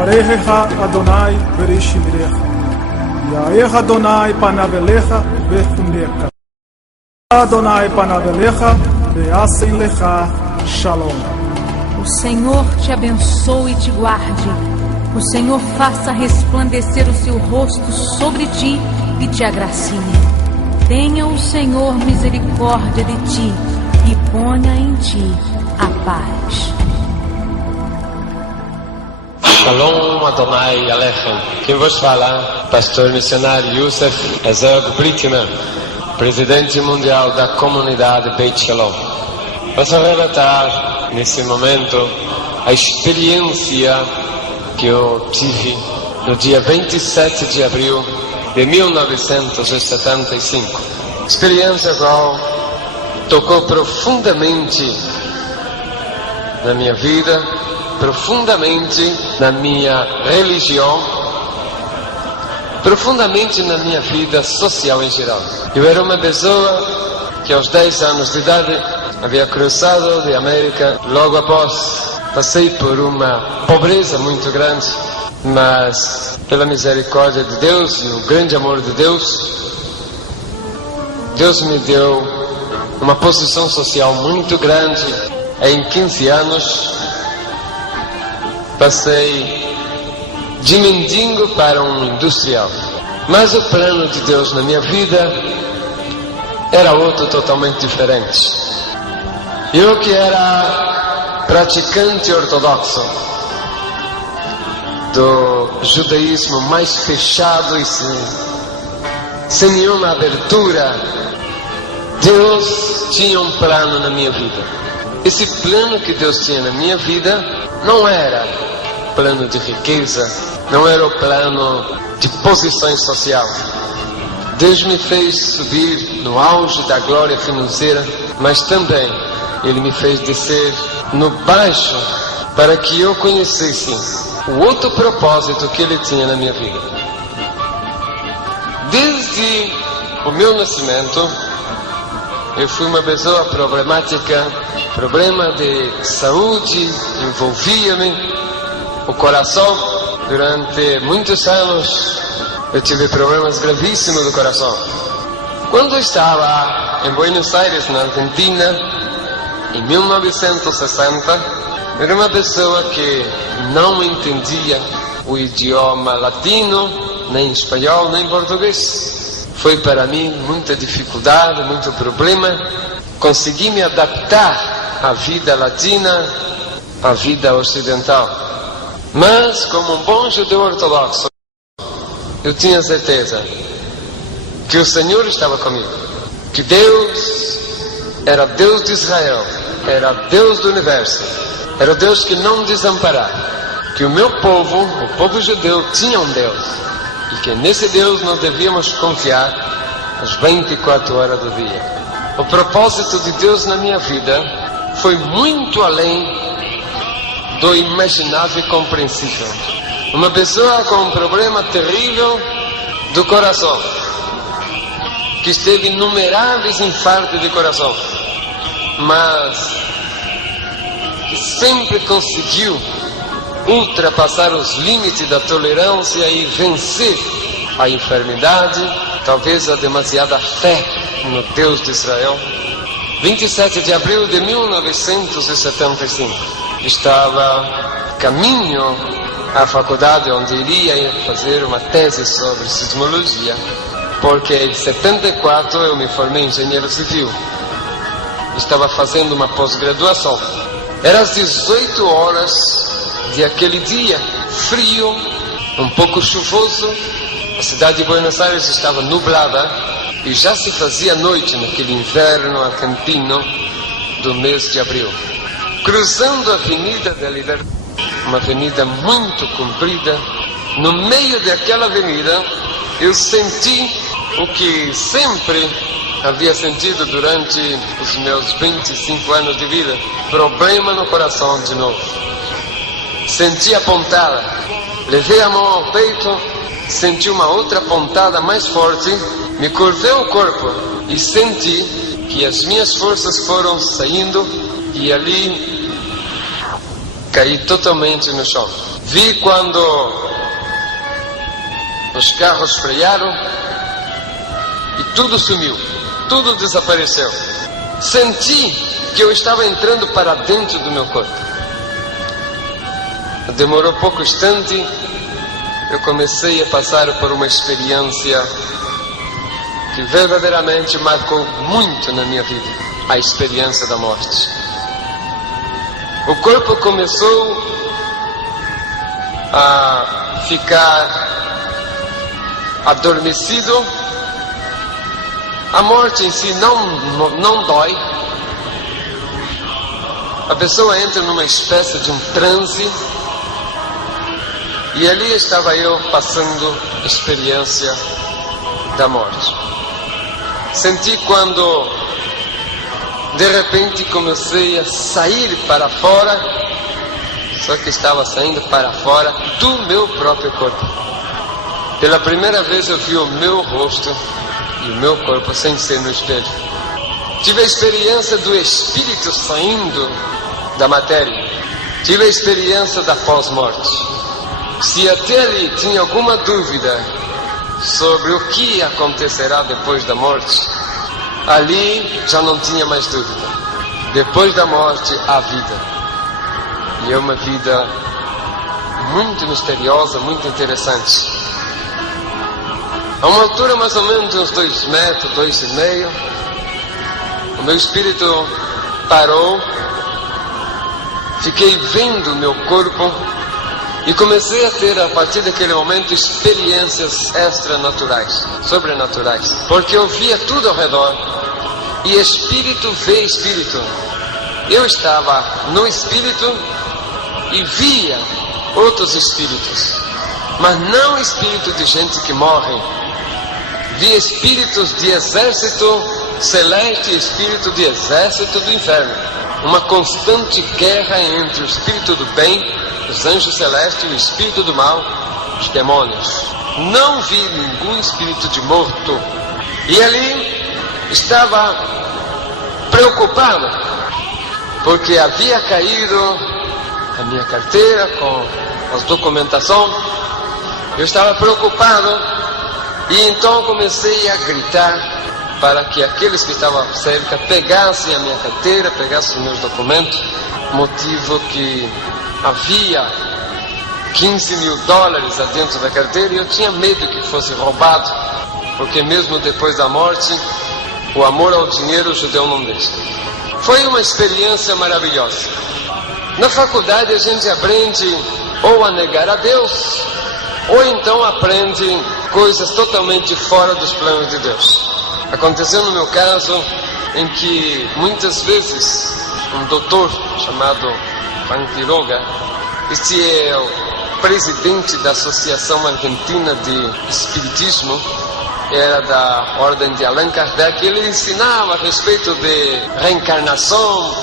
Yivarechecha Adonai Bereshivrecha. Yaech Adonai panav elecha vechuneka. Adonai panav elecha ve'asen lecha shalom. O Senhor te abençoe e te guarde. O Senhor faça resplandecer o seu rosto sobre ti e te agracie. Tenha o Senhor misericórdia de ti e ponha em ti a paz. Shalom Adonai Alechem. Quem vos fala? Pastor missionário Youssef Herzog Brickman, presidente mundial da comunidade Beit Shalom. Posso relatar nesse momento a experiência que eu tive no dia 27 de abril de 1975. Experiência qual tocou profundamente na minha vida, profundamente na minha religião, profundamente na minha vida social em geral. Eu era uma pessoa que aos 10 anos de idade havia cruzado de América. Logo após passei por uma pobreza muito grande, mas pela misericórdia de Deus e o grande amor de Deus, Deus me deu uma posição social muito grande. Em 15 anos passei de mendigo para um industrial. Mas o plano de Deus na minha vida era outro, totalmente diferente. Eu que era praticante ortodoxo do judaísmo mais fechado e sem nenhuma abertura, Deus tinha um plano na minha vida. Esse plano que Deus tinha na minha vida não era plano de riqueza, não era o plano de posição social. Deus me fez subir no auge da glória financeira, mas também Ele me fez descer no baixo para que eu conhecesse o outro propósito que Ele tinha na minha vida. Desde o meu nascimento, eu fui uma pessoa problemática, problema de saúde envolvia-me, o coração. Durante muitos anos eu tive problemas gravíssimos do coração. Quando eu estava em Buenos Aires, na Argentina, em 1960, era uma pessoa que não entendia o idioma latino, nem espanhol, nem português. Foi para mim muita dificuldade, muito problema. Consegui me adaptar à vida latina, à vida ocidental. Mas, como um bom judeu ortodoxo, eu tinha certeza que o Senhor estava comigo, que Deus era Deus de Israel, era Deus do universo, era o Deus que não desamparava, que o meu povo, o povo judeu, tinha um Deus, e que nesse Deus nós devíamos confiar as 24 horas do dia. O propósito de Deus na minha vida foi muito além do imaginável e compreensível. Uma pessoa com um problema terrível do coração, que teve inumeráveis infartos de coração, mas que sempre conseguiu ultrapassar os limites da tolerância e vencer a enfermidade, talvez a demasiada fé no Deus de Israel. 27 de abril de 1975, estava caminho à faculdade onde iria fazer uma tese sobre sismologia, porque em 74 eu me formei engenheiro civil. Estava fazendo uma pós-graduação. Era às 18 horas de aquele dia, frio, um pouco chuvoso. A cidade de Buenos Aires estava nublada e já se fazia noite naquele inverno argentino do mês de abril. Cruzando a Avenida da Liberdade, uma avenida muito comprida, no meio daquela avenida eu senti o que sempre havia sentido durante os meus 25 anos de vida: problema no coração de novo. Senti a pontada, levei a mão ao peito, senti uma outra pontada mais forte, me curvei o corpo e senti que as minhas forças foram saindo e ali caí totalmente no chão. Vi quando os carros frearam e tudo sumiu, tudo desapareceu. Senti que eu estava entrando para dentro do meu corpo. Demorou pouco instante, eu comecei a passar por uma experiência que verdadeiramente marcou muito na minha vida, a experiência da morte. O corpo começou a ficar adormecido. A morte em si não dói. A pessoa entra numa espécie de um transe. E ali estava eu passando a experiência da morte. Senti quando de repente comecei a sair para fora, só que estava saindo para fora do meu próprio corpo. Pela primeira vez eu vi o meu rosto e o meu corpo sem ser no espelho. Tive a experiência do espírito saindo da matéria. Tive a experiência da pós-morte. Se até ali tinha alguma dúvida sobre o que acontecerá depois da morte, ali já não tinha mais dúvida. Depois da morte, há vida. E é uma vida muito misteriosa, muito interessante. A uma altura mais ou menos de uns 2 metros, 2,5, o meu espírito parou, fiquei vendo o meu corpo e comecei a ter, a partir daquele momento, experiências extranaturais, sobrenaturais, porque eu via tudo ao redor e espírito vê espírito. Eu estava no espírito e via outros espíritos, mas não espírito de gente que morre. Via espíritos de exército celeste e espírito de exército do inferno. Uma constante guerra entre o espírito do bem, os anjos celestes, e o espírito do mal, os demônios. Não vi nenhum espírito de morto. E ali estava preocupado, porque havia caído a minha carteira com as documentações. Eu estava preocupado. E então comecei a gritar para que aqueles que estavam cerca pegassem a minha carteira, pegassem os meus documentos, motivo que havia $15.000 dentro da carteira e eu tinha medo que fosse roubado, porque mesmo depois da morte, o amor ao dinheiro o judeu não deixa. Foi uma experiência maravilhosa. Na faculdade a gente aprende ou a negar a Deus, ou então aprende coisas totalmente fora dos planos de Deus. Aconteceu no meu caso em que muitas vezes um doutor chamado Juan Quiroga, este é o presidente da Associação Argentina de Espiritismo, era da ordem de Allan Kardec. Ele ensinava a respeito de reencarnação,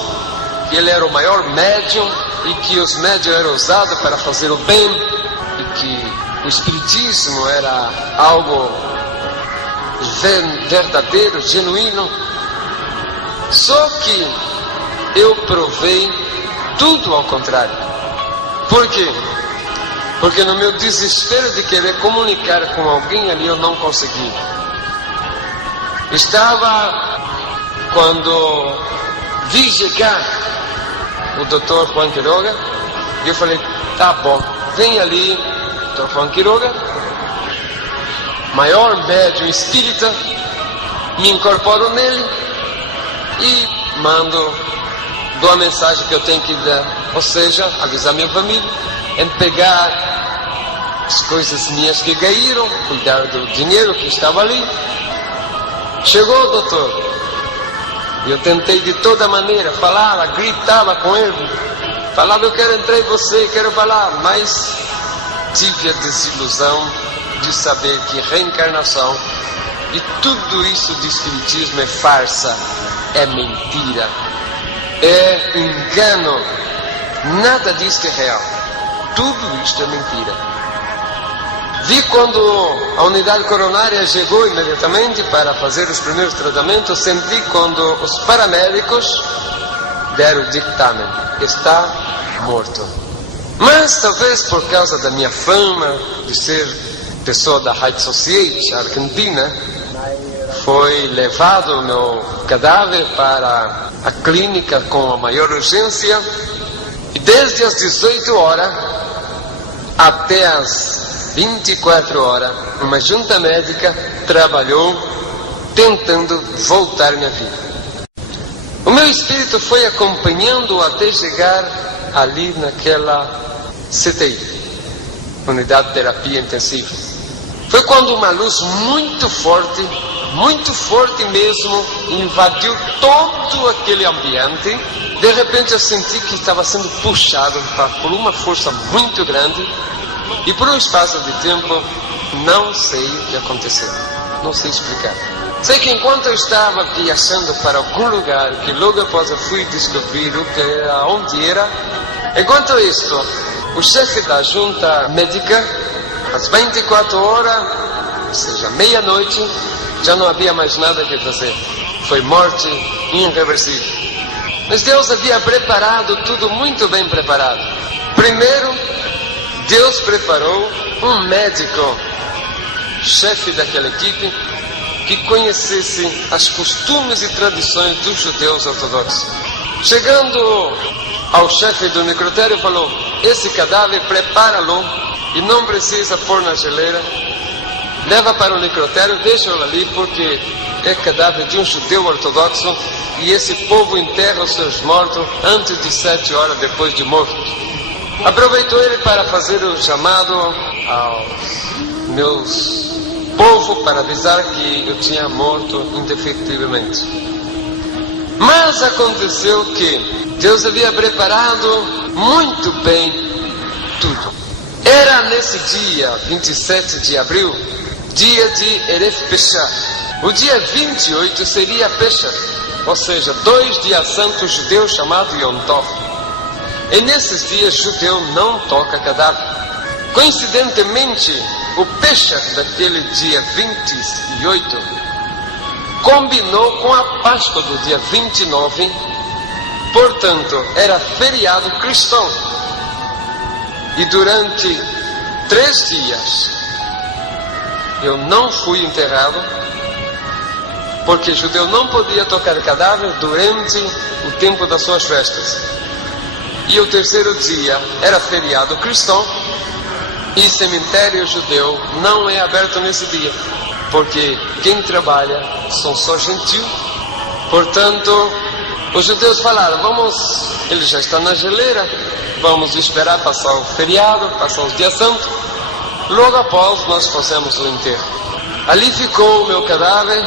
que ele era o maior médium e que os médiums eram usados para fazer o bem e que o espiritismo era algo verdadeiro, genuíno. Só que eu provei tudo ao contrário. Por quê? Porque no meu desespero de querer comunicar com alguém ali, eu não consegui. Estava quando vi chegar o Dr. Juan Quiroga, e eu falei, tá bom, vem ali Dr. Juan Quiroga, maior médium espírita, me incorporo nele e dou a mensagem que eu tenho que dar, ou seja, avisar minha família, em pegar as coisas minhas que caíram, cuidar do dinheiro que estava ali. Chegou o doutor, e eu tentei de toda maneira falar, gritava com ele, falava, eu quero entrar em você, quero falar, mas tive a desilusão de saber que reencarnação e tudo isso de espiritismo é farsa, é mentira, é engano, nada disso é real, tudo isto é mentira. Vi quando a unidade coronária chegou imediatamente para fazer os primeiros tratamentos, senti quando os paramédicos deram o dictamen, está morto. Mas talvez por causa da minha fama de ser pessoa da High Society Argentina, foi levado o meu cadáver para a clínica com a maior urgência, e desde as 18 horas até as 24 horas, uma junta médica trabalhou tentando voltar minha vida. O meu espírito foi acompanhando até chegar ali naquela CTI, Unidade de Terapia Intensiva. Foi quando uma luz muito forte mesmo, invadiu todo aquele ambiente. De repente eu senti que estava sendo puxado por uma força muito grande, e por um espaço de tempo, não sei o que aconteceu, não sei explicar. Sei que enquanto eu estava viajando para algum lugar, que logo após eu fui descobrir onde era, enquanto isto, o chefe da junta médica, às 24 horas, ou seja, meia-noite, já não havia mais nada que fazer. Foi morte irreversível. Mas Deus havia preparado tudo muito bem preparado. Primeiro, Deus preparou um médico, chefe daquela equipe, que conhecesse as costumes e tradições dos judeus ortodoxos. Chegando ao chefe do necrotério, falou: esse cadáver, prepara-lo e não precisa pôr na geleira. Leva para o necrotério, deixa-o ali, porque é cadáver de um judeu ortodoxo e esse povo enterra os seus mortos antes de 7 horas depois de morto. Aproveitou ele para fazer o chamado aos meus povo para avisar que eu tinha morto indefectivamente. Mas aconteceu que Deus havia preparado muito bem tudo. Era nesse dia 27 de abril, dia de Erev Pesach. O dia 28 seria Pesach, ou seja, 2 dias santos judeus chamados Yom Tov. E nesses dias judeu não toca cadáver. Coincidentemente, o Pesach daquele dia 28 combinou com a Páscoa do dia 29, portanto, era feriado cristão. E durante 3 dias eu não fui enterrado, porque judeu não podia tocar cadáver durante o tempo das suas festas. E o 3º dia era feriado cristão, e cemitério judeu não é aberto nesse dia, porque quem trabalha são só gentios. Portanto, os judeus falaram: ele já está na geleira, vamos esperar passar o feriado, passar os dias santos, logo após nós fazemos o enterro. Ali ficou o meu cadáver,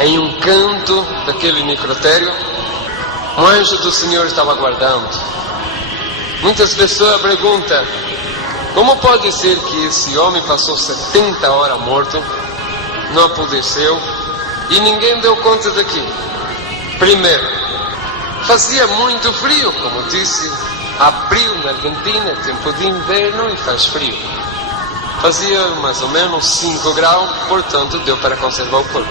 em um canto daquele necrotério. Um anjo do Senhor estava aguardando. Muitas pessoas perguntam: como pode ser que esse homem passou 70 horas morto, não apodreceu e ninguém deu conta daquilo? Primeiro, fazia muito frio, como disse, abril na Argentina, é tempo de inverno e faz frio. Fazia mais ou menos 5 graus, portanto deu para conservar o corpo.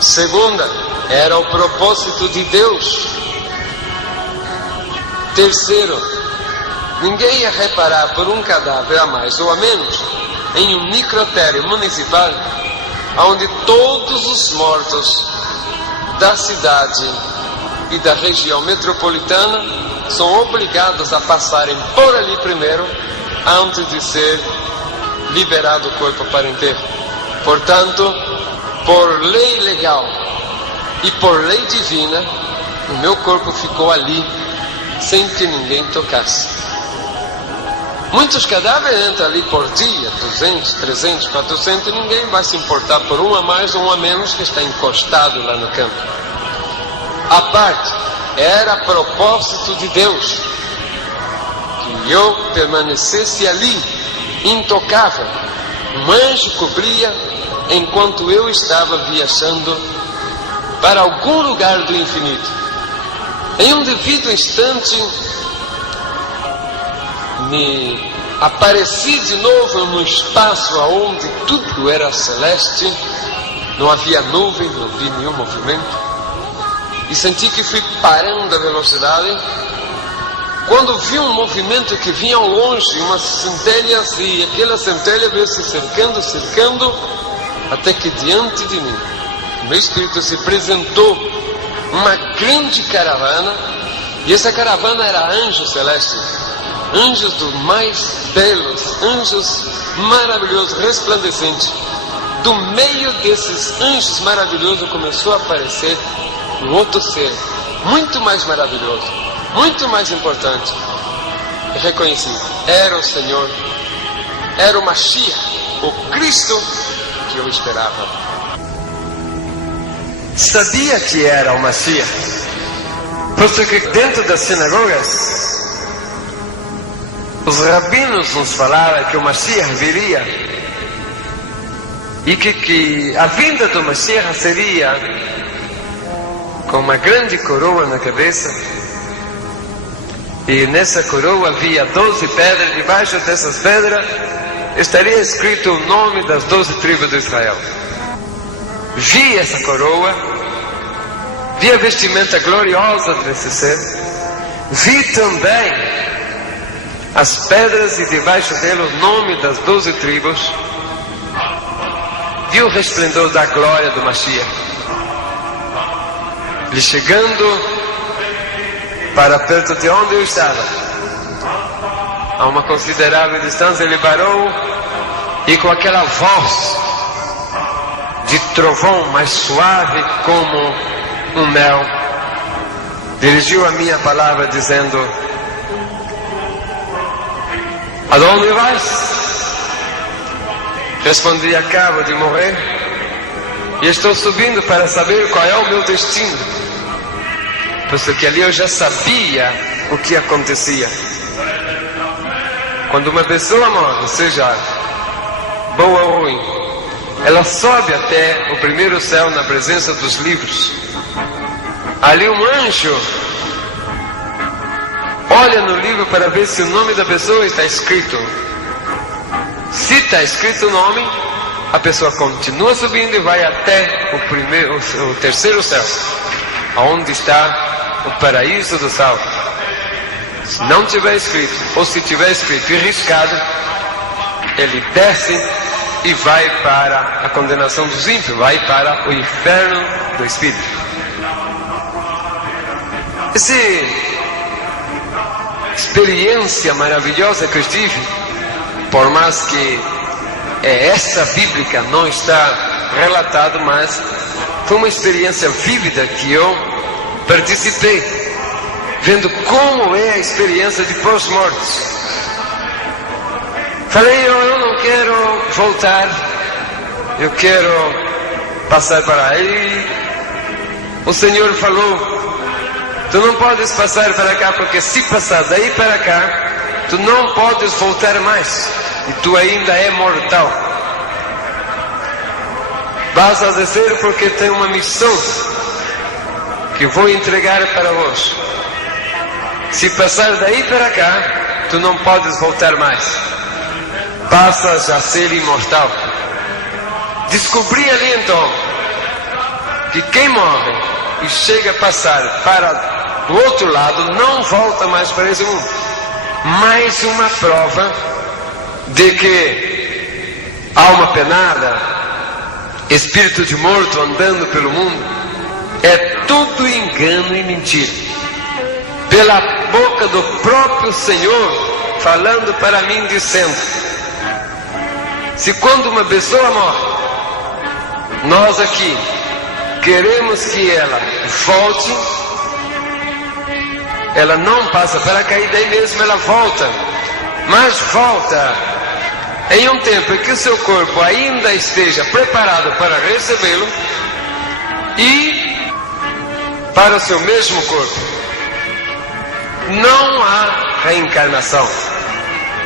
Segunda, era o propósito de Deus. Terceiro, ninguém ia reparar por um cadáver a mais ou a menos em um necrotério municipal, onde todos os mortos da cidade e da região metropolitana são obrigados a passarem por ali primeiro, antes de ser liberado o corpo para enterro. Portanto, por lei legal e por lei divina, o meu corpo ficou ali, sem que ninguém tocasse. Muitos cadáveres entram ali por dia, 200, 300, 400, e ninguém vai se importar por um a mais ou um a menos que está encostado lá no campo. A parte, era propósito de Deus que eu permanecesse ali, intocável. Um anjo cobria enquanto eu estava viajando para algum lugar do infinito. Em um devido instante, me apareci de novo num espaço onde tudo era celeste, não havia nuvem, não vi nenhum movimento, e senti que fui parando a velocidade quando viu um movimento que vinha ao longe, umas centelhas, e aquela centelha veio se cercando, até que diante de mim, o meu espírito se apresentou uma grande caravana, e essa caravana era anjos celestes, anjos dos mais belos, anjos maravilhosos, resplandecentes. Do meio desses anjos maravilhosos começou a aparecer um outro ser, muito mais maravilhoso, muito mais importante. Eu reconheci, era o Senhor, era o Mashiach, o Cristo que eu esperava. Sabia que era o Mashiach, porque dentro das sinagogas, os rabinos nos falaram que o Mashiach viria, e que a vinda do Mashiach seria com uma grande coroa na cabeça, e nessa coroa havia 12 pedras, debaixo dessas pedras estaria escrito o nome das 12 tribos de Israel. Vi essa coroa, vi a vestimenta gloriosa desse ser, vi também as pedras e debaixo dela o nome das 12 tribos, vi o resplendor da glória do Mashiach. Ele chegando para perto de onde eu estava, a uma considerável distância, ele parou e com aquela voz de trovão mais suave como um mel, dirigiu a minha palavra dizendo: aonde vais? Respondi: acabo de morrer e estou subindo para saber qual é o meu destino, porque ali eu já sabia o que acontecia. Quando uma pessoa morre, seja boa ou ruim, ela sobe até o primeiro céu na presença dos livros. Ali um anjo olha no livro para ver se o nome da pessoa está escrito. Se está escrito o nome, a pessoa continua subindo e vai até o terceiro céu, onde está o paraíso do salvo. Se não tiver escrito, ou se tiver escrito e riscado, ele desce e vai para a condenação dos ímpios, vai para o inferno do Espírito. Essa experiência maravilhosa que eu tive, por mais que essa bíblica não está relatado, mas foi uma experiência vívida que eu participei, vendo como é a experiência de pós-morte. Falei: eu não quero voltar, eu quero passar para aí. O Senhor falou: tu não podes passar para cá, porque se passar daí para cá, tu não podes voltar mais, e tu ainda é mortal. Vas a descer porque tem uma missão que vou entregar para vós. Se passar daí para cá, tu não podes voltar mais, passas a ser imortal. Descobri ali então que quem morre e chega a passar para o outro lado não volta mais para esse mundo. Mais uma prova de que alma penada, espírito de morto andando pelo mundo, é tudo engano e mentira. Pela boca do próprio Senhor falando para mim, dizendo: se quando uma pessoa morre, nós aqui queremos que ela volte, ela não passa para cair, daí mesmo ela volta, mas volta em um tempo em que o seu corpo ainda esteja preparado para recebê-lo e para o seu mesmo corpo. Não há reencarnação,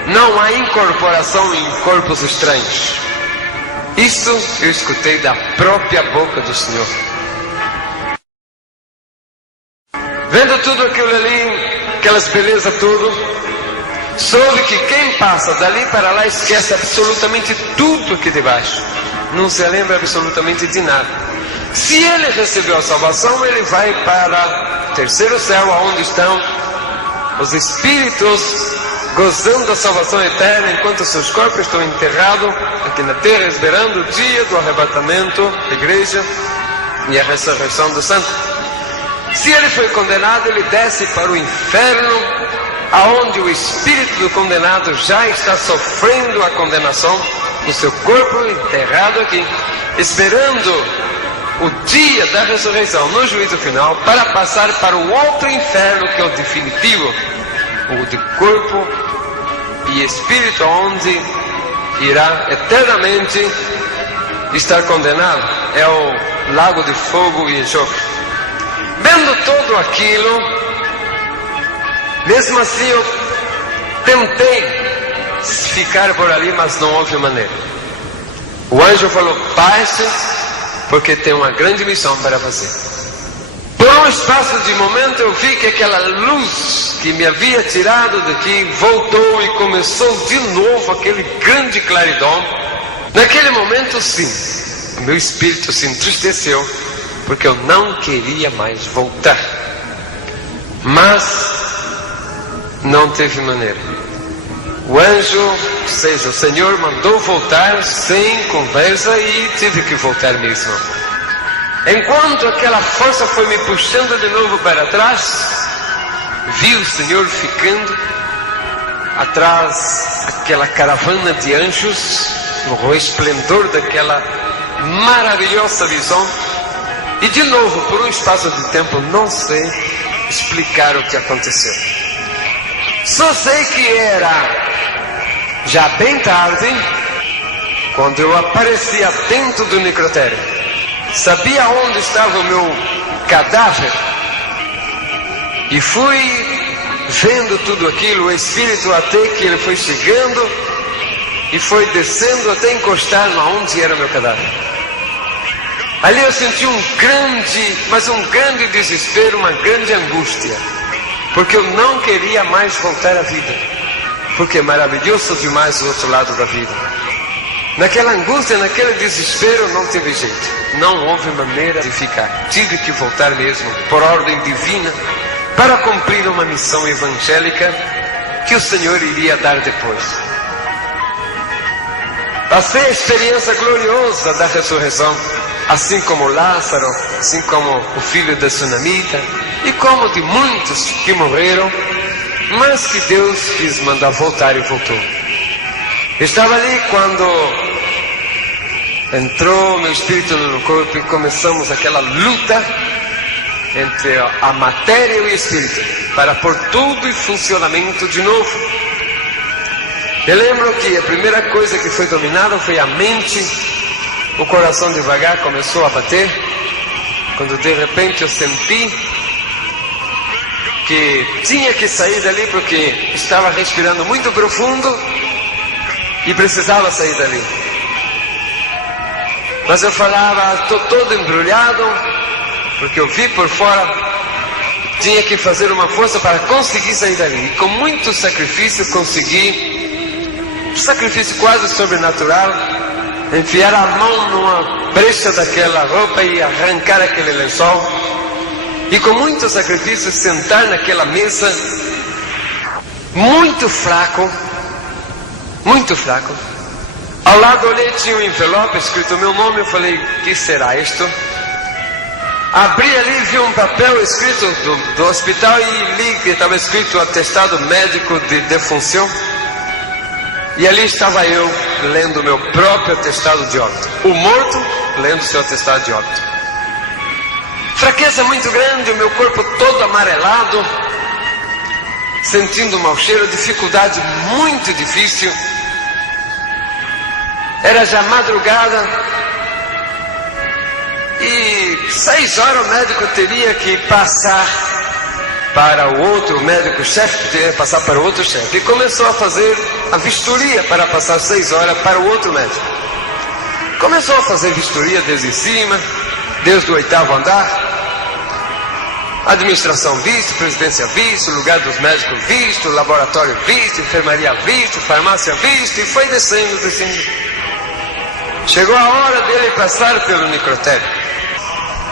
não há incorporação em corpos estranhos. Isso eu escutei da própria boca do Senhor. Vendo tudo aquilo ali, aquelas belezas tudo, soube que quem passa dali para lá esquece absolutamente tudo aqui debaixo, não se lembra absolutamente de nada. Se ele recebeu a salvação, ele vai para o terceiro céu, onde estão os espíritos gozando da salvação eterna, enquanto seus corpos estão enterrados aqui na terra, esperando o dia do arrebatamento da igreja e a ressurreição do santo. Se ele foi condenado, ele desce para o inferno, aonde o espírito do condenado já está sofrendo a condenação, o seu corpo enterrado aqui, esperando o dia da ressurreição, no juízo final, para passar para o outro inferno, que é o definitivo, o de corpo e espírito, onde irá eternamente estar condenado. É o lago de fogo e enxofre. Vendo tudo aquilo, mesmo assim eu tentei ficar por ali, mas não houve maneira. O anjo falou: passe, porque tem uma grande missão para fazer. Por um espaço de momento eu vi que aquela luz que me havia tirado daqui voltou e começou de novo aquele grande claridom. Naquele momento, sim, o meu espírito se entristeceu, porque eu não queria mais voltar. Mas não teve maneira. O anjo, ou seja, o Senhor mandou voltar sem conversa e tive que voltar mesmo. Enquanto aquela força foi me puxando de novo para trás, vi o Senhor ficando atrás daquela caravana de anjos, no esplendor daquela maravilhosa visão. E de novo, por um espaço de tempo, não sei explicar o que aconteceu. Só sei que era já bem tarde, quando eu aparecia dentro do necrotério. Sabia onde estava o meu cadáver, e fui vendo tudo aquilo, o espírito, até que ele foi chegando e foi descendo até encostar onde era o meu cadáver. Ali eu senti um grande desespero, uma grande angústia, porque eu não queria mais voltar à vida, porque é maravilhoso demais o outro lado da vida. Naquela angústia, naquele desespero, não teve jeito, não houve maneira de ficar. Tive que voltar mesmo, por ordem divina, para cumprir uma missão evangélica que o Senhor iria dar depois. Passei a experiência gloriosa da ressurreição, assim como Lázaro, assim como o filho da Sunamita, e como de muitos que morreram, mas que Deus quis mandar voltar e voltou. Estava ali quando entrou meu espírito no meu corpo e começamos aquela luta entre a matéria e o espírito para pôr tudo em funcionamento de novo. Eu lembro que a primeira coisa que foi dominada foi a mente. O coração devagar começou a bater, quando de repente eu senti que tinha que sair dali, porque estava respirando muito profundo e precisava sair dali. Mas eu falava: estou todo embrulhado, porque eu vi por fora, tinha que fazer uma força para conseguir sair dali. E com muito sacrifício consegui, um sacrifício quase sobrenatural, enfiar a mão numa brecha daquela roupa e arrancar aquele lençol. E com muito sacrifício sentar naquela mesa, muito fraco. Ao lado olhei, tinha um envelope escrito meu nome. Eu falei: o que será isto? Abri ali e vi um papel escrito do hospital e li que estava escrito atestado médico de defunção. E ali estava eu lendo meu próprio atestado de óbito. O morto lendo seu atestado de óbito. Fraqueza muito grande, o meu corpo todo amarelado, sentindo um mau cheiro, dificuldade muito difícil. Era já madrugada e 6 horas o médico teria que passar para o outro, o médico-chefe teria que passar para o outro chefe. E começou a fazer a vistoria para passar 6 horas para o outro médico. Começou a fazer vistoria desde cima, desde o 8º andar. Administração visto, presidência visto, lugar dos médicos visto, laboratório visto, enfermaria visto, farmácia visto, e foi descendo. Chegou a hora dele passar pelo necrotério.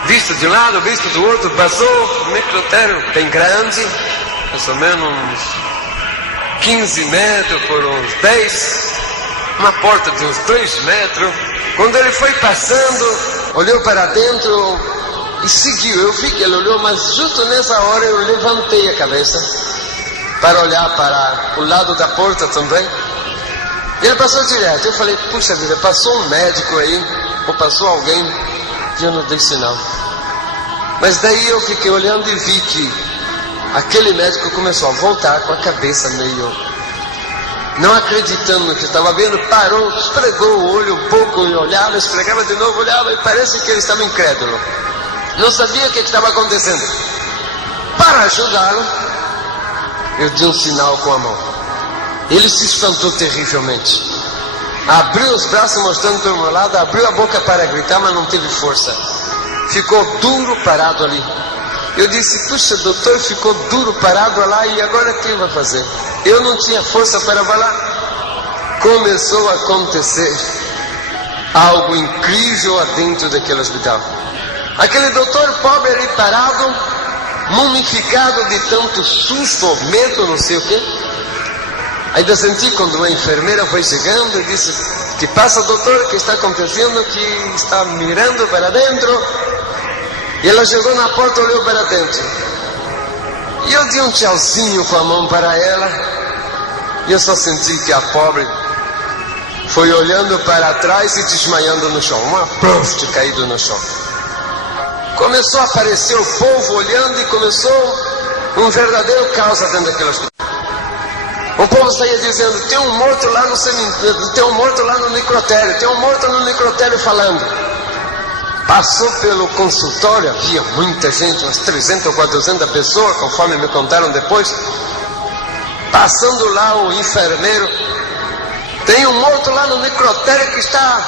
Visto de um lado, visto do outro, passou. O necrotério bem grande, mais ou menos uns 15 metros por uns 10, uma porta de uns 2 metros. Quando ele foi passando, olhou para dentro e seguiu. Eu vi que ele olhou, mas justo nessa hora eu levantei a cabeça para olhar para o lado da porta também. Ele passou direto. Eu falei, puxa vida, passou um médico aí, ou passou alguém, e eu não dei sinal. Mas daí eu fiquei olhando e vi que aquele médico começou a voltar com a cabeça meio, não acreditando no que estava vendo, parou, esfregou o olho um pouco e olhava, esfregava de novo, olhava, e parece que ele estava incrédulo. Não sabia o que estava acontecendo. Para ajudá-lo, eu dei um sinal com a mão. Ele se espantou terrivelmente. Abriu os braços mostrando para o meu lado, abriu a boca para gritar, mas não teve força. Ficou duro parado ali. Eu disse, puxa, doutor, ficou duro parado lá, e agora o que vai fazer? Eu não tinha força para falar. Começou a acontecer algo incrível dentro daquele hospital. Aquele doutor pobre ali parado, mumificado de tanto susto, medo, não sei o quê. Ainda senti quando uma enfermeira foi chegando e disse, que passa, doutor, o que está acontecendo? Que está mirando para dentro. E ela chegou na porta, olhou para dentro. E eu dei um tchauzinho com a mão para ela. E eu só senti que a pobre foi olhando para trás e desmaiando no chão. Uma prof caído no chão. Começou a aparecer o povo olhando e começou um verdadeiro caos dentro daquele hospital. O povo saía dizendo, tem um morto lá no cemitério, tem um morto lá no necrotério, tem um morto no necrotério falando. Passou pelo consultório, havia muita gente, umas 300 ou 400 pessoas, conforme me contaram depois. Passando lá o enfermeiro, tem um morto lá no necrotério que está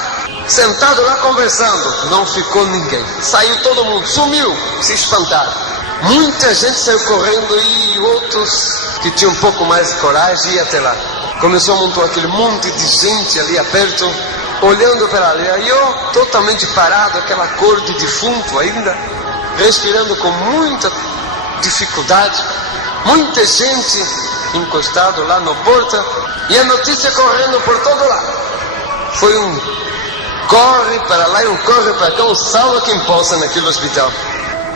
sentado lá conversando. Não ficou ninguém, saiu todo mundo, sumiu, se espantaram. Muita gente saiu correndo e outros que tinham um pouco mais de coragem iam até lá. Começou a montar aquele monte de gente ali perto, olhando para ali. Aí eu, totalmente parado, aquela cor de defunto ainda, respirando com muita dificuldade. Muita gente encostado lá no porta e a notícia correndo por todo lado. Foi um corre para lá e um corre para cá, um salva quem possa naquele hospital.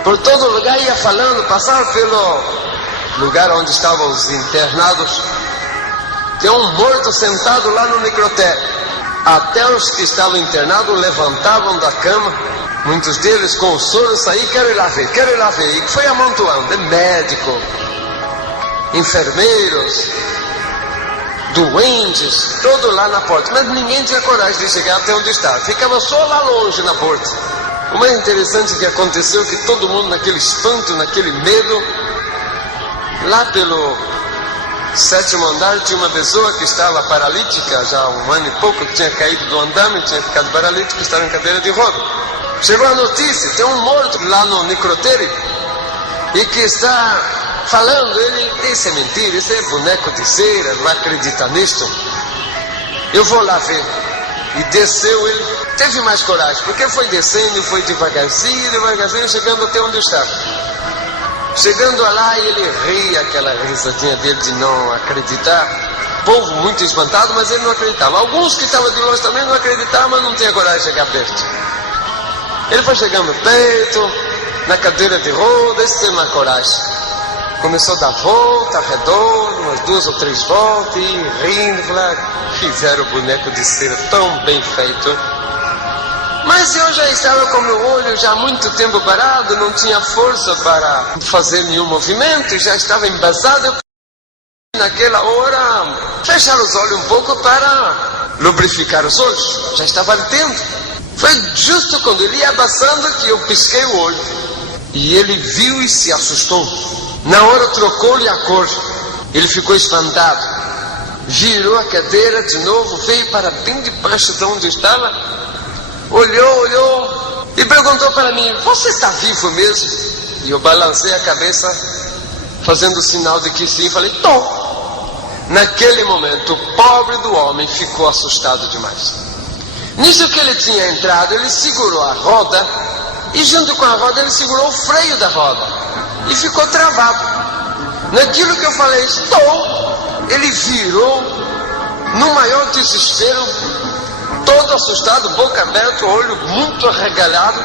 Por todo lugar ia falando, passava pelo lugar onde estavam os internados. Tem um morto sentado lá no necrotério. Até os que estavam internados levantavam da cama, muitos deles com o soro saíram, quero ir lá ver, quero ir lá ver. E foi amontoando, médico, enfermeiros, doentes, todo lá na porta. Mas ninguém tinha coragem de chegar até onde estava, ficava só lá longe na porta. O mais interessante que aconteceu é que todo mundo naquele espanto, naquele medo, lá pelo 7º andar tinha uma pessoa que estava paralítica, já há 1 ano e pouco, que tinha caído do andame, tinha ficado paralítico, estava em cadeira de roda. Chegou a notícia, tem um morto lá no necrotério e que está falando, ele, isso é mentira, isso é boneco de cera, não acredita nisto. Eu vou lá ver. E desceu, ele teve mais coragem, porque foi descendo e foi devagarzinho, chegando até onde estava. Chegando lá, ele ria, aquela risadinha dele de não acreditar. O povo muito espantado, mas ele não acreditava. Alguns que estavam de longe também não acreditavam, mas não tinha coragem de chegar perto. Ele foi chegando perto, na cadeira de rodas, sem uma coragem. Começou a dar volta, redonda, umas 2 ou 3 voltas, e rindo, fizeram o boneco de cera tão bem feito. Mas eu já estava com meu olho já há muito tempo parado, não tinha força para fazer nenhum movimento, já estava embasado. Eu, naquela hora, fechar os olhos um pouco para lubrificar os olhos, já estava ardendo. Foi justo quando ele ia passando que eu pisquei o olho. E ele viu e se assustou. Na hora trocou-lhe a cor. Ele ficou espantado. Virou a cadeira de novo, veio para bem debaixo de onde estava. Olhou e perguntou para mim, você está vivo mesmo? E eu balancei a cabeça, fazendo o sinal de que sim. Falei, tô. Naquele momento, o pobre do homem ficou assustado demais. Nisso que ele tinha entrado, ele segurou a roda, e junto com a roda ele segurou o freio da roda, e ficou travado. Naquilo que eu falei, estou, ele virou no maior desespero, todo assustado, boca aberta, olho muito arregalado,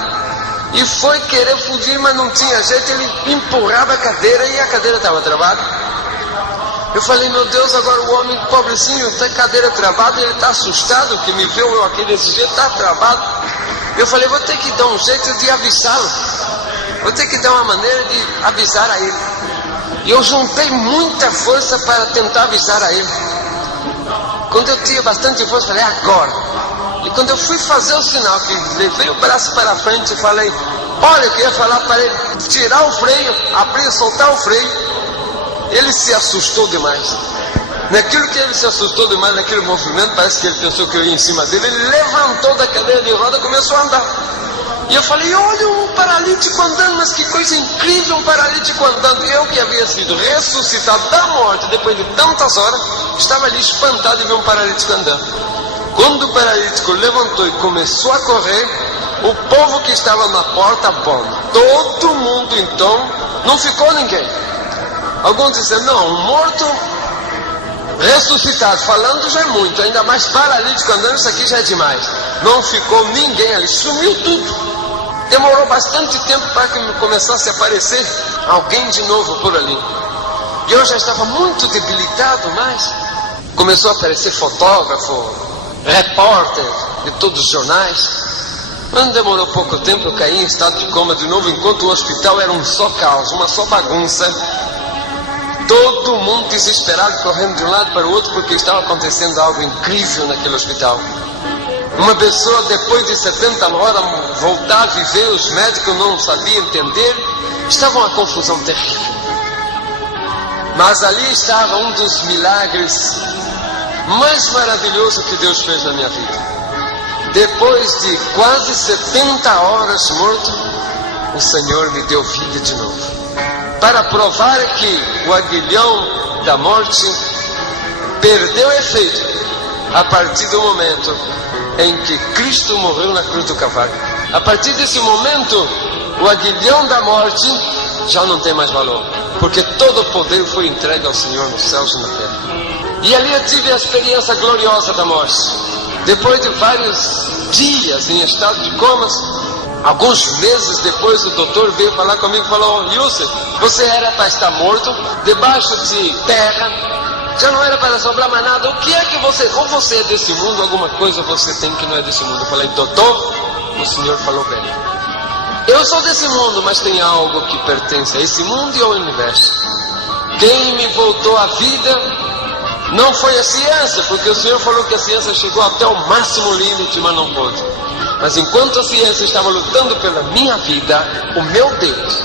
e foi querer fugir, mas não tinha jeito. Ele empurrava a cadeira e a cadeira estava travada. Eu falei, meu Deus, agora o homem pobrecinho está cadeira travada, ele está assustado, que me viu eu aqui desse jeito, está travado. Eu falei, vou ter que dar um jeito de avisá-lo, vou ter que dar uma maneira de avisar a ele. E eu juntei muita força para tentar avisar a ele. Quando eu tinha bastante força, falei, agora. E quando eu fui fazer o sinal, que levei o braço para frente e falei, olha, eu queria falar para ele tirar o freio, abrir, soltar o freio. Ele se assustou demais. Naquilo que ele se assustou demais, naquele movimento, parece que ele pensou que eu ia em cima dele. Ele levantou da cadeira de roda e começou a andar. E eu falei, olha um paralítico andando, mas que coisa incrível, um paralítico andando. Eu que havia sido ressuscitado da morte depois de tantas horas, estava ali espantado de ver um paralítico andando. Quando o paralítico levantou e começou a correr, o povo que estava na porta, bom, todo mundo então, não ficou ninguém. Alguns disseram, não, um morto ressuscitado, falando já é muito, ainda mais paralítico andando, isso aqui já é demais. Não ficou ninguém ali, sumiu tudo. Demorou bastante tempo para que começasse a aparecer alguém de novo por ali. E eu já estava muito debilitado, mas começou a aparecer fotógrafo, repórter de todos os jornais. Mas não demorou pouco tempo, eu caí em estado de coma de novo, enquanto o hospital era um só caos, uma só bagunça. Todo mundo desesperado, correndo de um lado para o outro, porque estava acontecendo algo incrível naquele hospital. Uma pessoa, depois de 70 horas, voltar a viver, os médicos não sabiam entender, estava uma confusão terrível. Mas ali estava um dos milagres mais maravilhosos que Deus fez na minha vida. Depois de quase 70 horas morto, o Senhor me deu vida de novo. Para provar que o aguilhão da morte perdeu efeito a partir do momento em que Cristo morreu na cruz do Calvário. A partir desse momento, o aguilhão da morte já não tem mais valor, porque todo o poder foi entregue ao Senhor nos céus e na terra. E ali eu tive a experiência gloriosa da morte. Depois de vários dias em estado de comas, alguns meses depois, o doutor veio falar comigo e falou, Yusuf, você era para estar morto, debaixo de terra, já não era para sobrar mais nada. O que é que você, ou você é desse mundo, alguma coisa você tem que não é desse mundo. Eu falei, doutor, o senhor falou bem. Eu sou desse mundo, mas tem algo que pertence a esse mundo e ao universo. Quem me voltou à vida não foi a ciência, porque o senhor falou que a ciência chegou até o máximo limite, mas não pôde. Mas enquanto a ciência estava lutando pela minha vida, o meu Deus,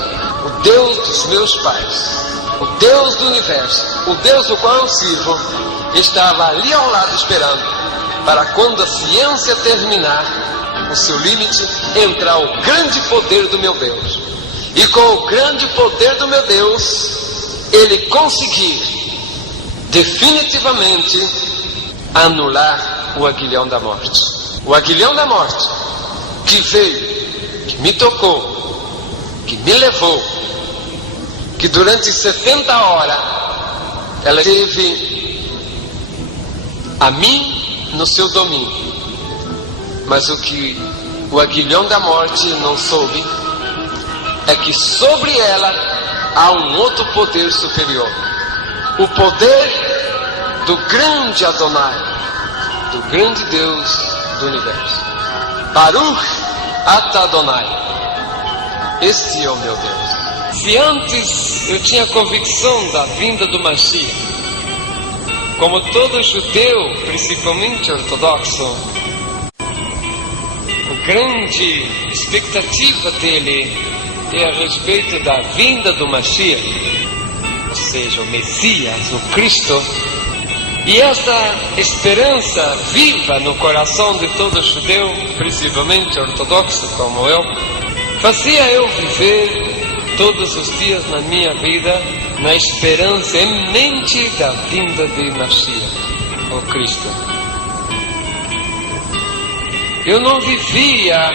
o Deus dos meus pais, o Deus do universo, o Deus do qual eu sirvo, estava ali ao lado esperando, para quando a ciência terminar o seu limite, entrar o grande poder do meu Deus. E com o grande poder do meu Deus, ele conseguir definitivamente anular o aguilhão da morte. O aguilhão da morte que veio, que me tocou, que me levou, que durante 70 horas ela teve a mim no seu domínio. Mas o que o aguilhão da morte não soube é que sobre ela há um outro poder superior. O poder do grande Adonai, do grande Deus do universo. Baruch Ata Adonai. Este é o meu Deus. Se antes eu tinha convicção da vinda do Mashiach, como todo judeu, principalmente ortodoxo, a grande expectativa dele é a respeito da vinda do Mashiach, ou seja, o Messias, o Cristo. E essa esperança viva no coração de todo judeu, principalmente ortodoxo como eu, fazia eu viver todos os dias na minha vida na esperança eminente da vinda de Mashiach, o Cristo. Eu não vivia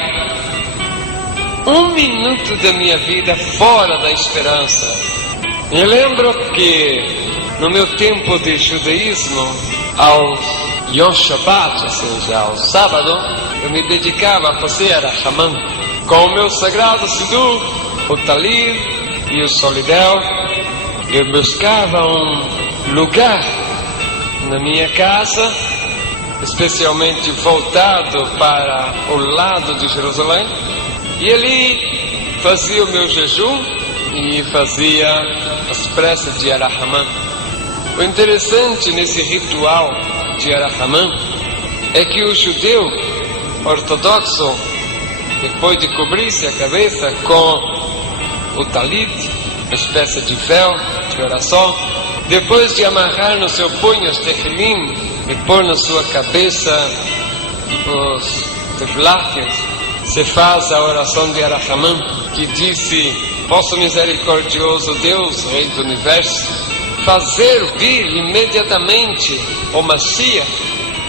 um minuto da minha vida fora da esperança Me lembro que no meu tempo de judaísmo, ao Yom Shabbat, ou seja, ao sábado, eu me dedicava a fazer Arachamã com o meu sagrado Sidur, o Talir e o Solidel. Eu buscava um lugar na minha casa, especialmente voltado para o lado de Jerusalém, e ali fazia o meu jejum e fazia as preces de Arachamã. O interessante nesse ritual de Arachamã é que o judeu ortodoxo, depois de cobrir-se a cabeça com o talit, uma espécie de véu de oração, depois de amarrar no seu punho os tefilim e pôr na sua cabeça os teflaques, se faz a oração de Arachamã, que disse: vosso misericordioso Deus, Rei do Universo, fazer vir imediatamente o Mashiach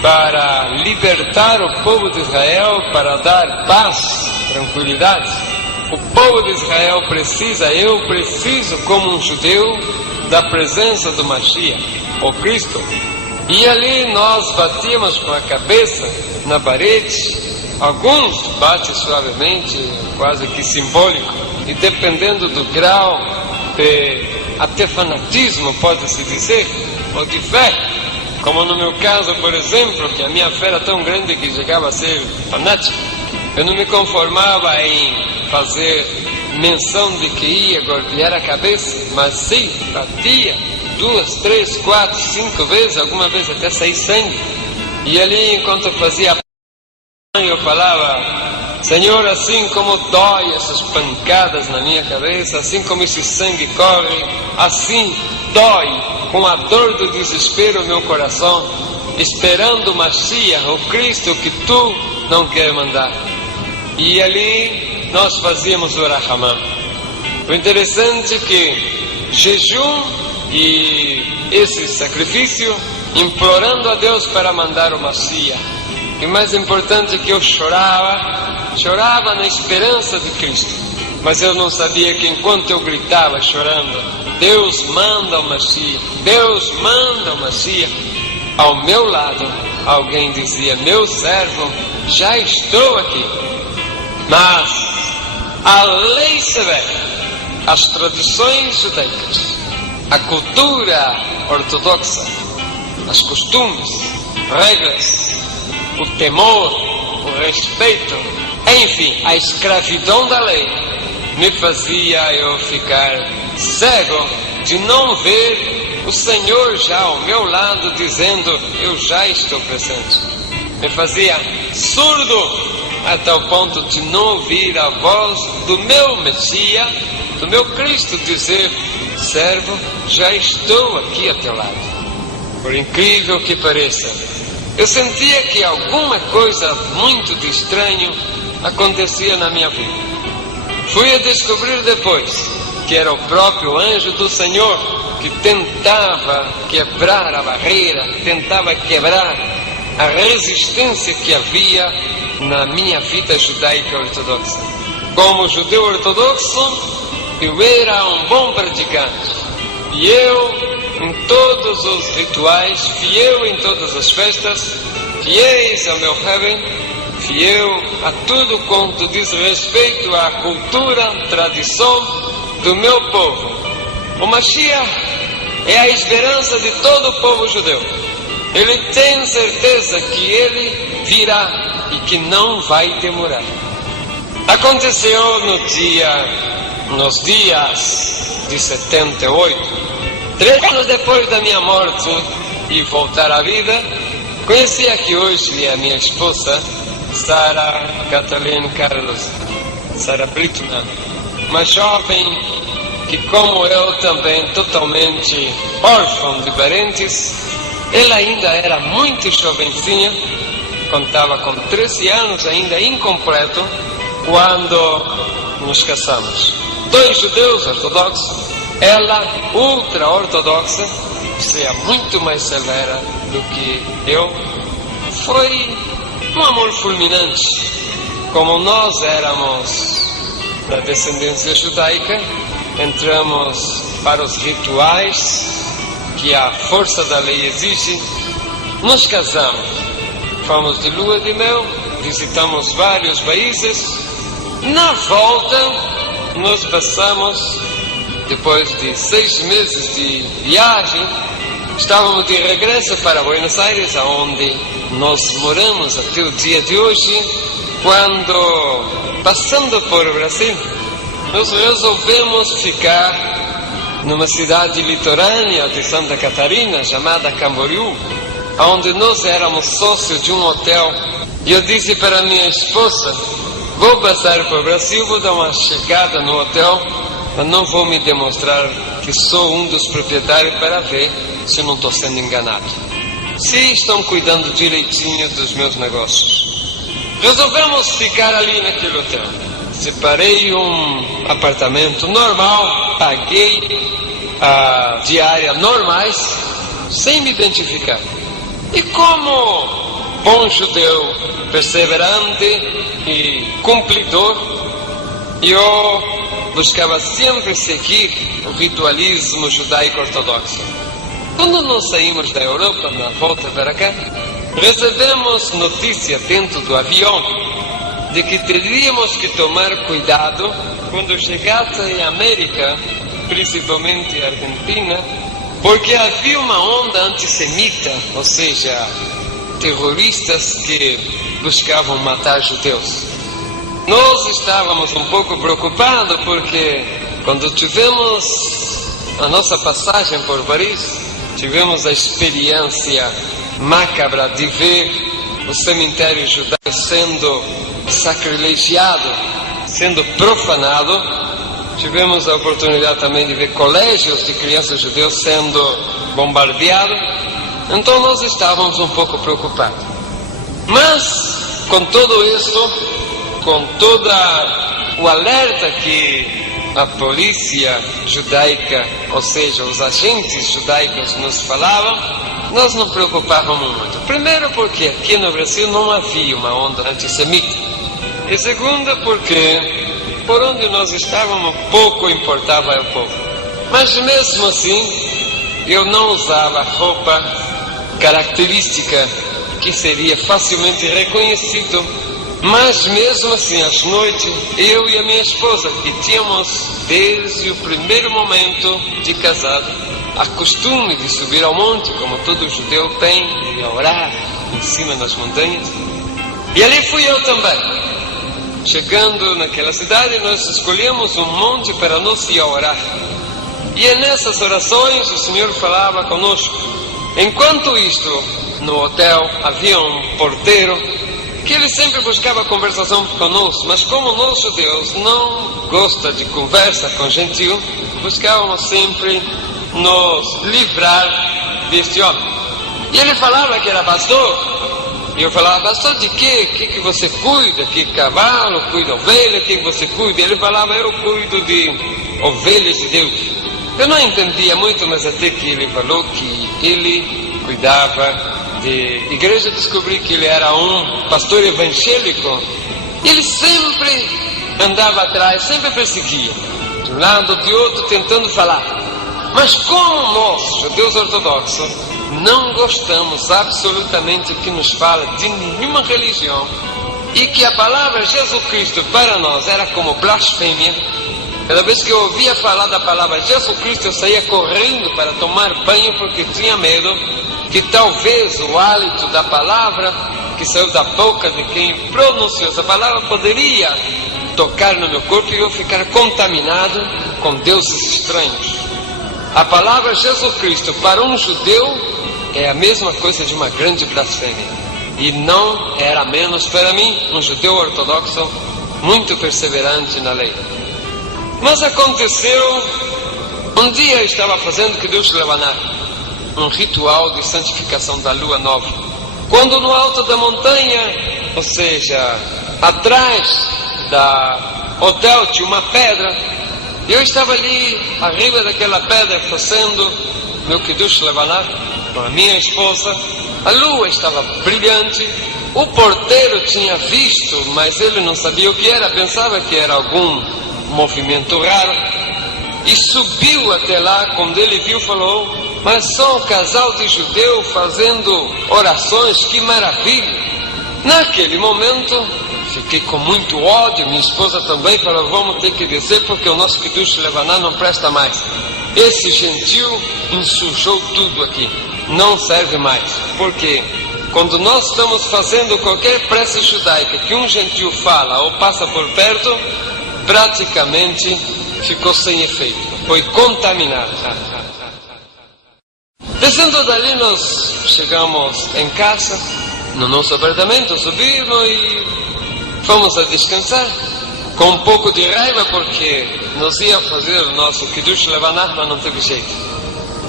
para libertar o povo de Israel, para dar paz, tranquilidade. O povo de Israel precisa, eu preciso, como um judeu, da presença do Mashiach, o Cristo. E ali nós batíamos com a cabeça na parede, alguns batem suavemente, quase que simbólico, e dependendo do grau de até fanatismo, pode-se dizer, ou de fé, como no meu caso, por exemplo, que a minha fé era tão grande que chegava a ser fanático. Eu não me conformava em fazer menção de que ia golpear a cabeça, mas sim, batia 2, 3, 4, 5 vezes, alguma vez até sair sangue. E ali, enquanto eu fazia eu falava: Senhor, assim como dói essas pancadas na minha cabeça, assim como esse sangue corre, assim dói com a dor do desespero o meu coração, esperando o Mashiach, o Cristo que tu não quer mandar. E ali nós fazíamos o Arachamã. O interessante é que jejum e esse sacrifício, implorando a Deus para mandar o Mashiach. E mais importante é que eu chorava na esperança de Cristo. Mas eu não sabia que enquanto eu gritava chorando: Deus manda o Mashiach, Deus manda o Mashiach, ao meu lado alguém dizia: meu servo, já estou aqui. Mas a lei severa, as tradições judaicas, a cultura ortodoxa, os costumes, regras, o temor, o respeito, enfim, a escravidão da lei, me fazia eu ficar cego de não ver o Senhor já ao meu lado dizendo: eu já estou presente. Me fazia surdo a tal ponto de não ouvir a voz do meu Messias, do meu Cristo dizer: servo, já estou aqui a teu lado. Por incrível que pareça, eu sentia que alguma coisa muito de estranho acontecia na minha vida. Fui a descobrir depois que era o próprio anjo do Senhor que tentava quebrar a barreira, tentava quebrar a resistência que havia na minha vida judaica ortodoxa. Como judeu ortodoxo, eu era um bom praticante. E eu, em todos os rituais, fiel em todas as festas, fiéis ao meu Rebbe, fiel a tudo quanto diz respeito à cultura, tradição do meu povo. O Mashiach é a esperança de todo o povo judeu. Ele tem certeza que ele virá e que não vai demorar. Aconteceu nos dias de 78, 3 anos depois da minha morte e voltar à vida, conheci a que hoje é a minha esposa, Sara Kathleen Carlos, Sara Britman, uma jovem que, como eu também, totalmente órfã de parentes. Ela ainda era muito jovenzinha, contava com 13 anos, ainda incompleto, quando nos casamos. 2 judeus ortodoxos, ela ultra-ortodoxa, ou seja, muito mais severa do que eu. Foi um amor fulminante. Como nós éramos da descendência judaica, entramos para os rituais que a força da lei exige, nos casamos. Fomos de lua de mel, visitamos vários países. Na volta, nós passamos, depois de 6 meses de viagem, estávamos de regresso para Buenos Aires, onde nós moramos até o dia de hoje. Quando, passando por Brasil, nós resolvemos ficar numa cidade litorânea de Santa Catarina, chamada Camboriú, onde nós éramos sócios de um hotel. E eu disse para minha esposa: vou passar por Brasil, vou dar uma chegada no hotel, mas não vou me demonstrar que sou um dos proprietários para ver se eu não estou sendo enganado, se estão cuidando direitinho dos meus negócios. Resolvemos ficar ali naquele hotel. Separei um apartamento normal, paguei a diária normais, sem me identificar. E como bom judeu, perseverante e cumpridor, eu buscava sempre seguir o ritualismo judaico ortodoxo. Quando nós saímos da Europa, na volta para cá, recebemos notícia dentro do avião de que teríamos que tomar cuidado quando chegasse à América, principalmente a Argentina, porque havia uma onda antissemita, ou seja, terroristas que buscavam matar judeus. Nós estávamos um pouco preocupados porque quando tivemos a nossa passagem por Paris, tivemos a experiência macabra de ver o cemitério judaico sendo sacrilegiado, sendo profanado. Tivemos a oportunidade também de ver colégios de crianças judeus sendo bombardeados. Então nós estávamos um pouco preocupados. Mas, com tudo isso, com todo o alerta que a polícia judaica, ou seja, os agentes judaicos nos falavam, nós não preocupávamos muito. Primeiro porque aqui no Brasil não havia uma onda antissemita. E segundo porque por onde nós estávamos pouco importava ao povo. Mas mesmo assim, eu não usava roupa característica que seria facilmente reconhecido. Mas mesmo assim, às noites, eu e a minha esposa, que tínhamos desde o primeiro momento de casado a costume de subir ao monte, como todo judeu tem, e orar em cima das montanhas. E ali fui eu também. Chegando naquela cidade, nós escolhemos um monte para nós ir orar. E nessas orações o Senhor falava conosco. Enquanto isto, no hotel havia um porteiro que ele sempre buscava conversação conosco, mas como nós judeus não gostamos de conversa com gentil, buscávamos sempre nos livrar deste homem. E ele falava que era pastor. E eu falava: pastor de quê? O que você cuida? Que cavalo? Cuida ovelha? O que você cuida? Ele falava: eu cuido de ovelhas de Deus. Eu não entendia muito, mas até que ele falou que ele cuidava de igreja, descobri que ele era um pastor evangélico. Ele sempre andava atrás, sempre perseguia, de um lado, de outro, tentando falar. Mas como nós, judeus ortodoxos, não gostamos absolutamente que nos fala de nenhuma religião, e que a palavra Jesus Cristo para nós era como blasfêmia, cada vez que eu ouvia falar da palavra Jesus Cristo, eu saía correndo para tomar banho, porque tinha medo que talvez o hálito da palavra que saiu da boca de quem pronunciou essa palavra poderia tocar no meu corpo e eu ficar contaminado com deuses estranhos. A palavra Jesus Cristo para um judeu é a mesma coisa de uma grande blasfêmia. E não era menos para mim, um judeu ortodoxo muito perseverante na lei. Mas aconteceu, um dia eu estava fazendo Kiddush Levanar, um ritual de santificação da lua nova. Quando no alto da montanha, ou seja, atrás da hotel tinha uma pedra, eu estava ali, arriba daquela pedra, fazendo meu Kiddush Levanar com a minha esposa. A lua estava brilhante, o porteiro tinha visto, mas ele não sabia o que era, pensava que era algum movimento raro. e subiu até lá. Quando ele viu, falou: mas só um casal de judeu fazendo orações, que maravilha! Naquele momento fiquei com muito ódio. Minha esposa também falou: vamos ter que descer porque o nosso Kiddush Levaná não presta mais. Esse gentil ensujou tudo aqui, não serve mais. Porque quando nós estamos fazendo qualquer prece judaica que um gentil fala ou passa por perto, praticamente ficou sem efeito, foi contaminado. Descendo dali, nós chegamos em casa, no nosso apartamento, subimos e fomos a descansar, com um pouco de raiva porque nós íamos fazer o nosso Kiddush Levaná, mas não teve jeito.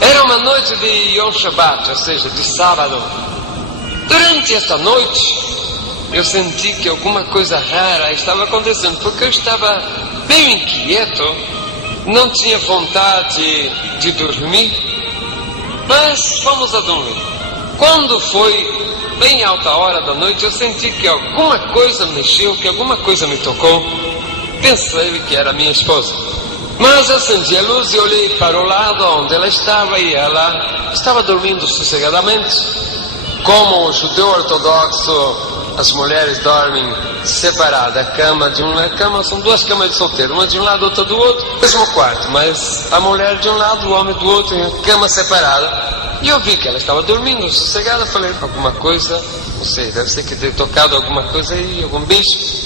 Era uma noite de Yom Shabbat, ou seja, de sábado. Durante esta noite, eu senti que alguma coisa rara estava acontecendo, porque eu estava meio inquieto, não tinha vontade de dormir, mas fomos a dormir. Quando foi bem alta hora da noite, eu senti que alguma coisa mexeu, que alguma coisa me tocou. Pensei que era minha esposa, mas acendi a luz e olhei para o lado onde ela estava, e ela estava dormindo sossegadamente. Como o judeu ortodoxo, as mulheres dormem separadas. A cama são duas camas de solteiro, uma de um lado, outra do outro, mesmo quarto, mas a mulher de um lado, o homem do outro, em cama separada. E eu vi que ela estava dormindo sossegada. Falei: alguma coisa, não sei, deve ser que ter tocado alguma coisa aí, algum bicho.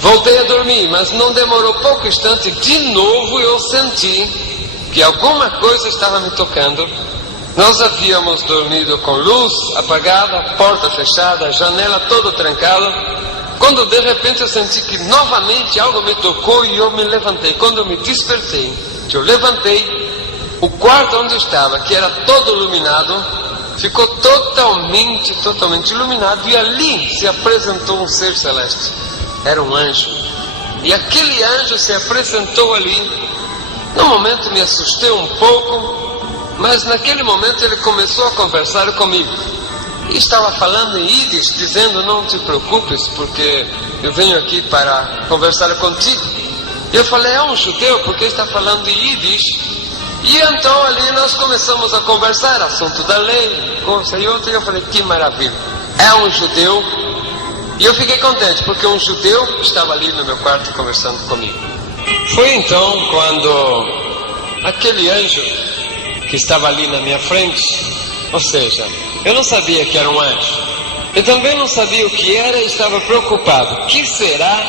Voltei a dormir, mas não demorou pouco instante, de novo eu senti que alguma coisa estava me tocando. Nós havíamos dormido com luz apagada, porta fechada, janela toda trancada, quando de repente eu senti que novamente algo me tocou e eu me levantei. Quando eu me despertei, que eu levantei, o quarto onde eu estava, que era todo iluminado, ficou totalmente iluminado, e ali se apresentou um ser celeste. Era um anjo, e aquele anjo se apresentou ali. No momento me assustei um pouco, mas naquele momento ele começou a conversar comigo. E estava falando em Yiddish, dizendo: não te preocupes, porque eu venho aqui para conversar contigo. Eu falei: é um judeu, porque está falando em Yiddish. E então ali nós começamos a conversar, assunto da lei, coisa e outra. E eu falei: que maravilha, é um judeu. E eu fiquei contente, porque um judeu estava ali no meu quarto conversando comigo. Foi então quando aquele anjo que estava ali na minha frente, ou seja, eu não sabia que era um anjo, eu também não sabia o que era e estava preocupado. O que será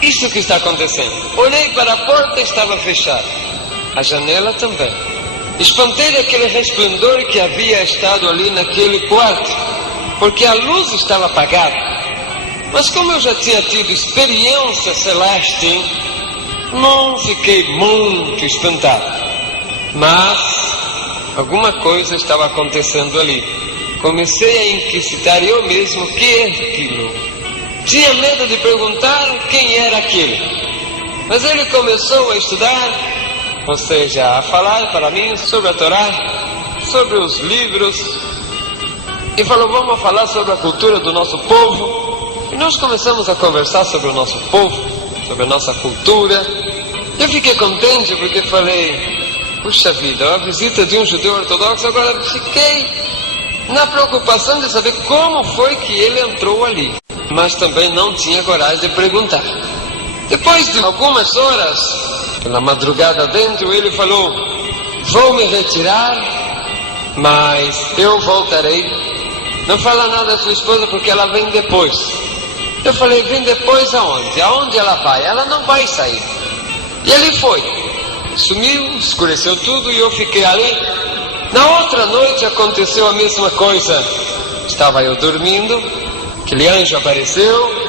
isso que está acontecendo? Olhei para a porta, estava fechada, a janela também. Espantei daquele resplendor que havia estado ali naquele quarto, porque a luz estava apagada. Mas como eu já tinha tido experiência celeste, não fiquei muito espantado. Mas alguma coisa estava acontecendo ali. Comecei a inquisitar eu mesmo o que é aquilo. Tinha medo de perguntar quem era aquele. Mas ele começou a estudar, ou seja, a falar para mim sobre a Torá, sobre os livros, e falou: vamos falar sobre a cultura do nosso povo. E nós começamos a conversar sobre o nosso povo, sobre a nossa cultura. Eu fiquei contente porque falei: puxa vida, a visita de um judeu ortodoxo. Agora fiquei na preocupação de saber como foi que ele entrou ali, mas também não tinha coragem de perguntar. Depois de algumas horas, pela madrugada dentro, ele falou: vou me retirar, mas eu voltarei. Não fala nada à sua esposa porque ela vem depois. Eu falei: vem depois aonde? Aonde ela vai? Ela não vai sair. E ele foi. Sumiu, escureceu tudo e eu fiquei ali. Na outra noite aconteceu a mesma coisa. Estava eu dormindo, aquele anjo apareceu.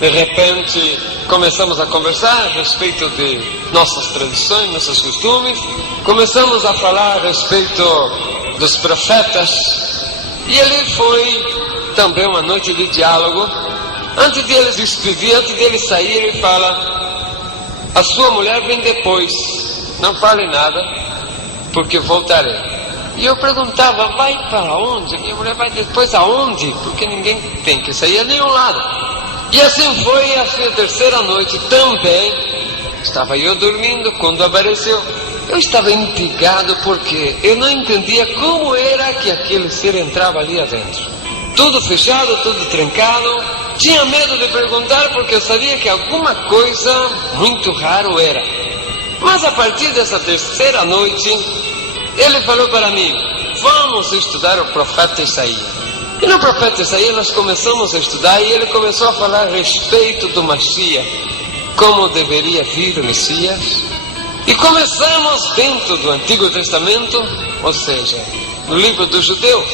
De repente começamos a conversar a respeito de nossas tradições, nossos costumes. Começamos a falar a respeito dos profetas. E ali foi também uma noite de diálogo. Antes de ele se despedir, antes de ele sair, ele fala: a sua mulher vem depois, não fale nada, porque voltarei. E eu perguntava: vai para onde? Minha mulher vai depois aonde? Porque ninguém tem que sair a nenhum lado. E assim foi a terceira noite também. Estava eu dormindo quando apareceu. Eu estava intrigado porque eu não entendia como era que aquele ser entrava ali adentro. Tudo fechado, tudo trancado. Tinha medo de perguntar porque eu sabia que alguma coisa muito raro era. Mas a partir dessa terceira noite, ele falou para mim: vamos estudar o profeta Isaías. E no profeta Isaías nós começamos a estudar e ele começou a falar a respeito do Mashiach, como deveria vir o Messias. E começamos dentro do Antigo Testamento, ou seja, no livro dos judeus,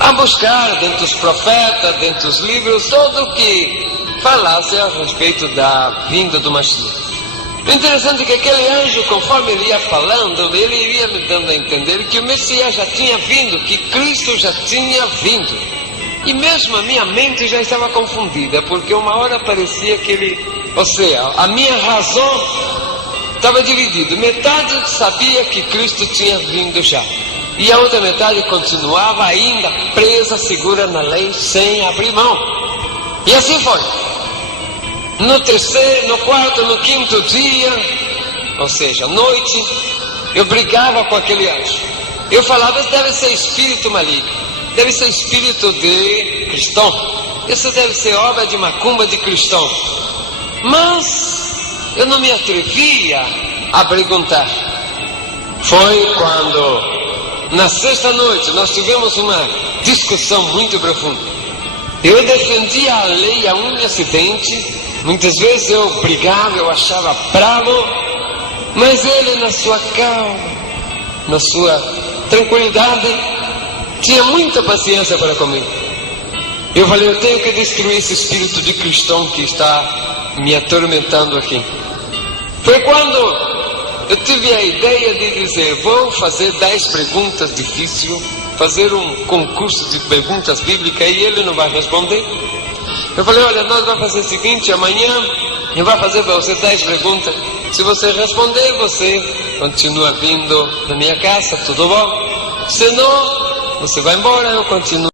a buscar dentro dos profetas, dentro dos livros, todo o que falasse a respeito da vinda do Mashiach. O interessante é que aquele anjo, conforme ele ia falando, ele iria me dando a entender que o Messias já tinha vindo, que Cristo já tinha vindo. E mesmo a minha mente já estava confundida, porque uma hora parecia que ele, ou seja, a minha razão estava dividida. Metade sabia que Cristo tinha vindo já, e a outra metade continuava ainda presa, segura na lei, sem abrir mão. E assim foi. No terceiro, no quarto, no quinto dia, ou seja, noite, eu brigava com aquele anjo. Eu falava: isso deve ser espírito maligno, deve ser espírito de cristão, isso deve ser obra de macumba de cristão. Mas eu não me atrevia a perguntar. Foi quando, na sexta noite, nós tivemos uma discussão muito profunda. Eu defendia a lei a unha e dente. Muitas vezes eu brigava, eu achava bravo, mas ele, na sua calma, na sua tranquilidade, tinha muita paciência para comigo. Eu falei: eu tenho que destruir esse espírito de cristão que está me atormentando aqui. Foi quando eu tive a ideia de dizer: vou fazer 10 perguntas difíceis, fazer um concurso de perguntas bíblicas, e ele não vai responder. Eu falei: olha, nós vamos fazer o seguinte, amanhã eu vou fazer para você 10 perguntas. Se você responder, você continua vindo na minha casa, tudo bom? Se não, você vai embora, eu continuo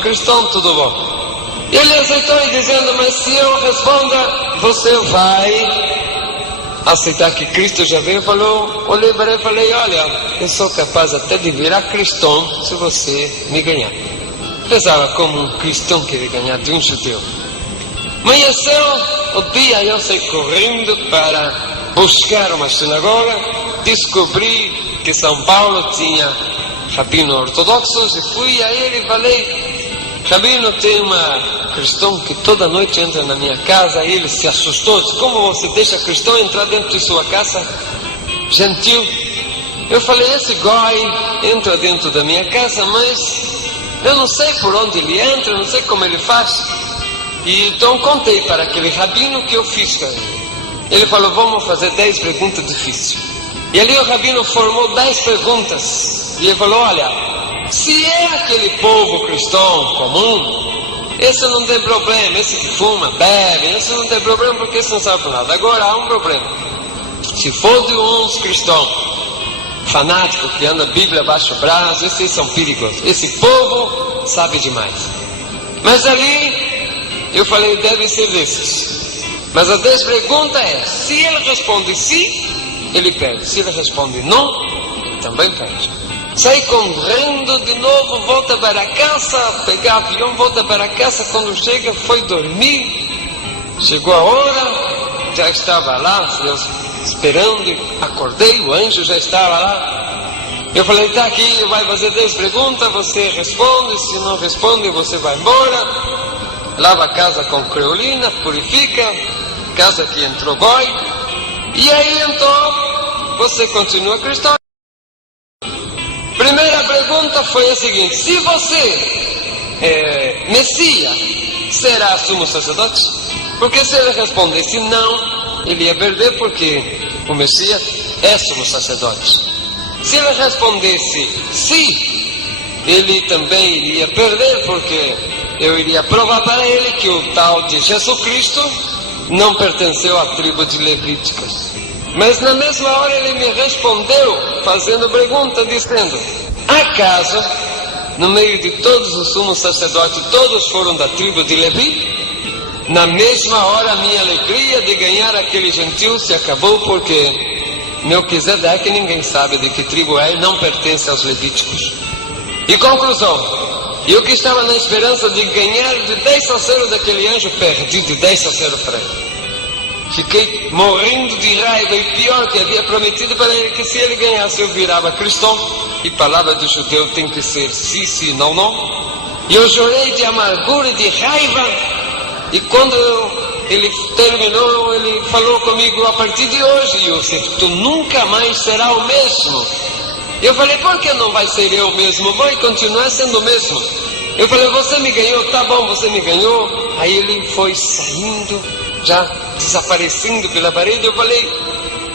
cristão, tudo bom? Ele aceitou e dizendo: mas se eu responda, você vai aceitar que Cristo já veio? Olhei para ele e falei: olha, eu sou capaz até de virar cristão se você me ganhar. Pensava como um cristão queria ganhar de um judeu. Amanheceu o dia, eu saí correndo para buscar uma sinagoga. Descobri que São Paulo tinha rabinos ortodoxos e fui a ele e falei: rabino, tem uma cristão que toda noite entra na minha casa. E ele se assustou, disse: como você deixa cristão entrar dentro de sua casa? Gentil. Eu falei: esse goi entra dentro da minha casa, mas eu não sei por onde ele entra, não sei como ele faz. E então contei para aquele rabino que eu fiz para ele. Ele falou: vamos fazer 10 perguntas difíceis. E ali o rabino formou 10 perguntas. E ele falou: olha, se é aquele povo cristão comum, esse não tem problema. Esse que fuma, bebe, esse não tem problema, porque esse não sabe por nada. Agora há um problema. Se for de uns cristãos fanático que anda a Bíblia abaixo do braço, esses são perigosos. Esse povo sabe demais. Mas ali eu falei: deve ser desses. Mas a 10 perguntas é: se ele responde sim, ele perde. Se ele responde não, ele também perde. Saí correndo de novo, volta para casa, pegar avião, volta para casa. Quando chega, foi dormir. Chegou a hora, já estava lá, eu esperando, acordei, o anjo já estava lá. Eu falei: está aqui, vai fazer 10 perguntas, você responde, se não responde, você vai embora. Lava a casa com creolina, purifica, casa que entrou goi. E aí então, você continua cristão. Primeira pergunta foi a seguinte: se você é Messias, será sumo sacerdote? Porque se ele respondesse não, ele ia perder, porque o Messias é sumo sacerdote. Se ele respondesse sim, ele também iria perder, porque eu iria provar para ele que o tal de Jesus Cristo não pertenceu à tribo de Levíticos. Mas na mesma hora ele me respondeu, fazendo pergunta, dizendo: acaso, no meio de todos os sumos sacerdotes, todos foram da tribo de Levi? Na mesma hora a minha alegria de ganhar aquele gentil se acabou, porque Melquisedeque ninguém sabe de que tribo é e não pertence aos levíticos. E conclusão, eu que estava na esperança de ganhar de 10 saceros daquele anjo, perdi de 10 saceros para ele. Fiquei morrendo de raiva e pior, que havia prometido para ele que se ele ganhasse eu virava cristão. E palavra do judeu tem que ser sim, sim, não, não. E eu chorei de amargura e de raiva. E quando ele terminou, ele falou comigo: a partir de hoje, Yosef, tu nunca mais será o mesmo. Eu falei: por que não vai ser eu mesmo? Vou continuar sendo o mesmo. Eu falei: você me ganhou, tá bom, você me ganhou. Aí ele foi saindo, já desaparecendo pela parede. Eu falei: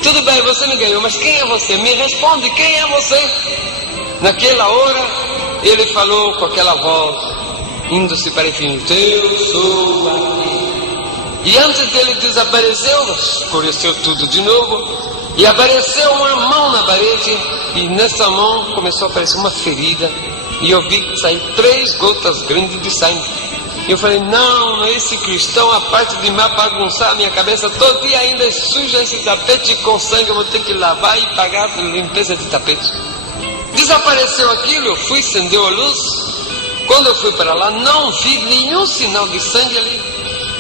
tudo bem, você me ganhou, mas quem é você? Me responde, quem é você? Naquela hora ele falou com aquela voz, indo-se para o fim: eu sou aqui. E antes dele desapareceu, escureceu tudo de novo, e apareceu uma mão na parede, e nessa mão começou a aparecer uma ferida, e eu vi sair 3 gotas grandes de sangue. Eu falei: não, esse cristão, a parte de me bagunçar a minha cabeça todo dia, ainda suja esse tapete com sangue, eu vou ter que lavar e pagar a limpeza de tapete. Desapareceu aquilo, eu fui, acendeu a luz. Quando eu fui para lá, não vi nenhum sinal de sangue ali.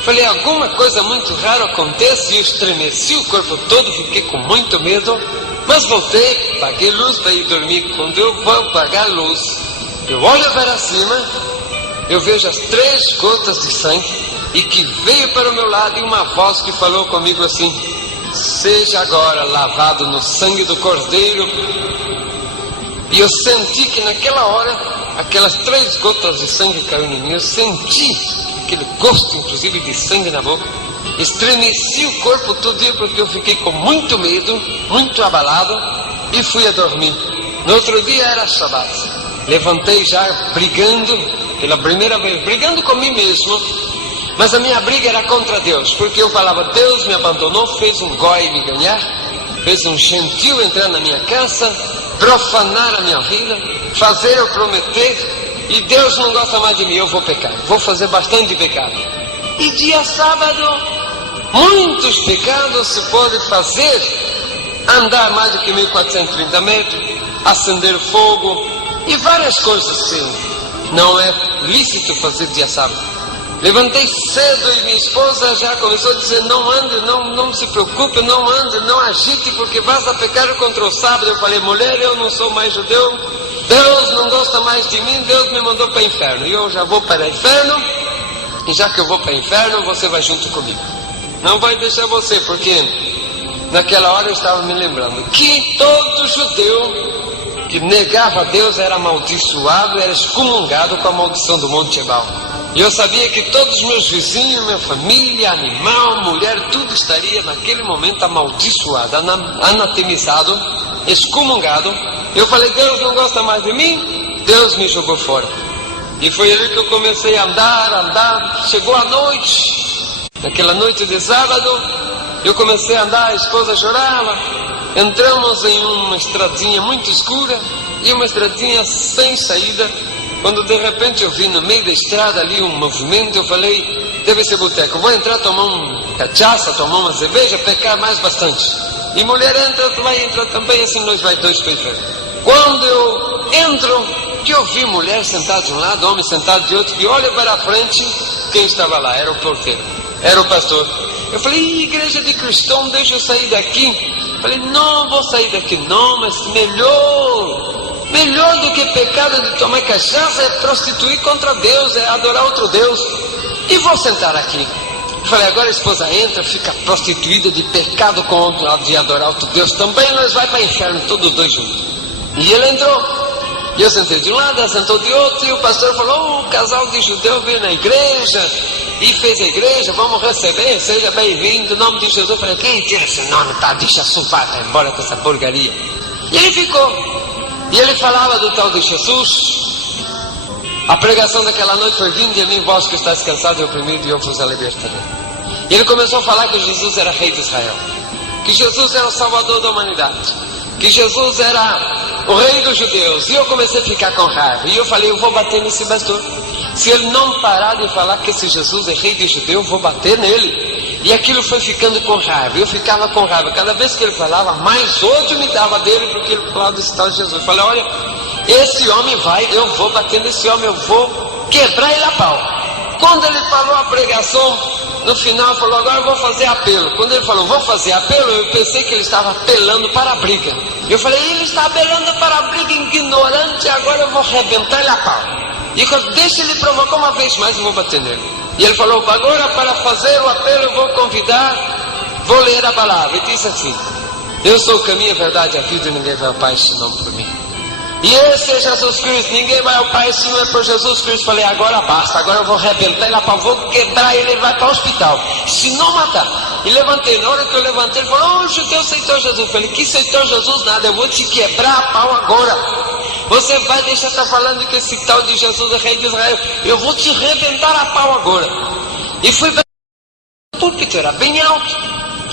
Falei: alguma coisa muito rara acontece, e eu estremeci o corpo todo, fiquei com muito medo. Mas voltei, paguei luz para ir dormir. Quando eu vou apagar a luz, eu olho para cima, eu vejo as 3 gotas de sangue, e que veio para o meu lado, e uma voz que falou comigo assim: seja agora lavado no sangue do Cordeiro. E eu senti que naquela hora, aquelas 3 gotas de sangue caíram em mim. Eu senti aquele gosto, inclusive, de sangue na boca. Estremeci o corpo todo dia, porque eu fiquei com muito medo, muito abalado, e fui a dormir. No outro dia era Shabat. Levantei já brigando, pela primeira vez, brigando com mim mesmo. Mas a minha briga era contra Deus, porque eu falava: Deus me abandonou, fez um goi me ganhar, fez um gentil entrar na minha casa, profanar a minha vida, fazer eu prometer, e Deus não gosta mais de mim, eu vou pecar, vou fazer bastante pecado. E dia sábado, muitos pecados se pode fazer: andar mais do que 1430 metros, acender fogo e várias coisas que não é lícito fazer dia sábado. Levantei cedo e minha esposa já começou a dizer: não ande, não se preocupe, não ande, não agite, porque vas a pecar contra o sábado. Eu falei: mulher, eu não sou mais judeu, Deus não gosta mais de mim, Deus me mandou para o inferno, e eu já vou para o inferno, e já que eu vou para o inferno, você vai junto comigo. Não vai deixar você, porque naquela hora eu estava me lembrando que todo judeu que negava a Deus era amaldiçoado, era excomungado com a maldição do Monte Ebal. E eu sabia que todos os meus vizinhos, minha família, animal, mulher, tudo estaria naquele momento amaldiçoado, anatemizado, excomungado. Eu falei: Deus não gosta mais de mim, Deus me jogou fora. E foi ali que eu comecei a andar. Chegou a noite, naquela noite de sábado, eu comecei a andar, a esposa chorava. Entramos em uma estradinha muito escura, e uma estradinha sem saída, quando de repente eu vi no meio da estrada ali um movimento. Eu falei: deve ser boteco, vou entrar, tomar cachaça, tomar uma cerveja, pecar mais bastante. E mulher entra, tu vai entrar também, assim nós vai dois para o inferno. Quando eu entro, que eu vi mulher sentada de um lado, homem sentado de outro, e olho para a frente, quem estava lá? Era o porteiro, era o pastor. Eu falei: igreja de cristão, deixa eu sair daqui. Eu falei: não vou sair daqui não, mas melhor do que pecado de tomar cachaça é prostituir contra Deus, é adorar outro Deus. E vou sentar aqui. Eu falei: agora a esposa entra, fica prostituída de pecado com outro lado de adorar outro Deus também, nós vai para o inferno, todos dois juntos. E ele entrou, e eu sentei de um lado, ela sentou de outro, e o pastor falou: o casal de judeu veio na igreja e fez a igreja, vamos receber, seja bem-vindo, em nome de Jesus. Eu falei: quem tira esse nome, tá, deixa vai para embora com essa porcaria. E ele ficou, e ele falava do tal de Jesus. A pregação daquela noite foi: vinde a mim, vós que estáis cansados e oprimidos, e eu vos libertarei. E ele começou a falar que Jesus era rei de Israel, que Jesus era o salvador da humanidade, que Jesus era o rei dos judeus. E eu comecei a ficar com raiva, e eu falei: eu vou bater nesse pastor. Se ele não parar de falar que esse Jesus é rei de judeu, eu vou bater nele. E aquilo foi ficando com raiva. Eu ficava com raiva. Cada vez que ele falava, mais ódio me dava dele, porque ele falava desse tal de Jesus. Eu falei, olha, esse homem vai, eu vou bater nesse homem, eu vou quebrar ele a pau. Quando ele falou a pregação, no final ele falou, agora eu vou fazer apelo. Quando ele falou, vou fazer apelo, eu pensei que ele estava apelando para a briga. Eu falei, ele está apelando para a briga, ignorante, agora eu vou arrebentar ele a pau. E quando deixa ele provocar uma vez mais, eu vou bater nele. E ele falou, agora para fazer o apelo eu vou convidar, vou ler a palavra. E disse assim, eu sou o caminho, a verdade e a vida, e ninguém vai ao Pai senão por mim. E esse é Jesus Cristo, ninguém vai ao Pai se não é por Jesus Cristo. Falei, agora basta, agora eu vou arrebentar ele, vou quebrar ele, ele vai para o hospital, se não matar. E levantei, na hora que eu levantei, ele falou, o judeu aceitou Jesus. Falei, que aceitou Jesus nada, eu vou te quebrar a pau agora. Você vai deixar estar falando que esse tal de Jesus é rei de Israel, eu vou te arrebentar a pau agora. E fui bem, o púlpito era bem alto,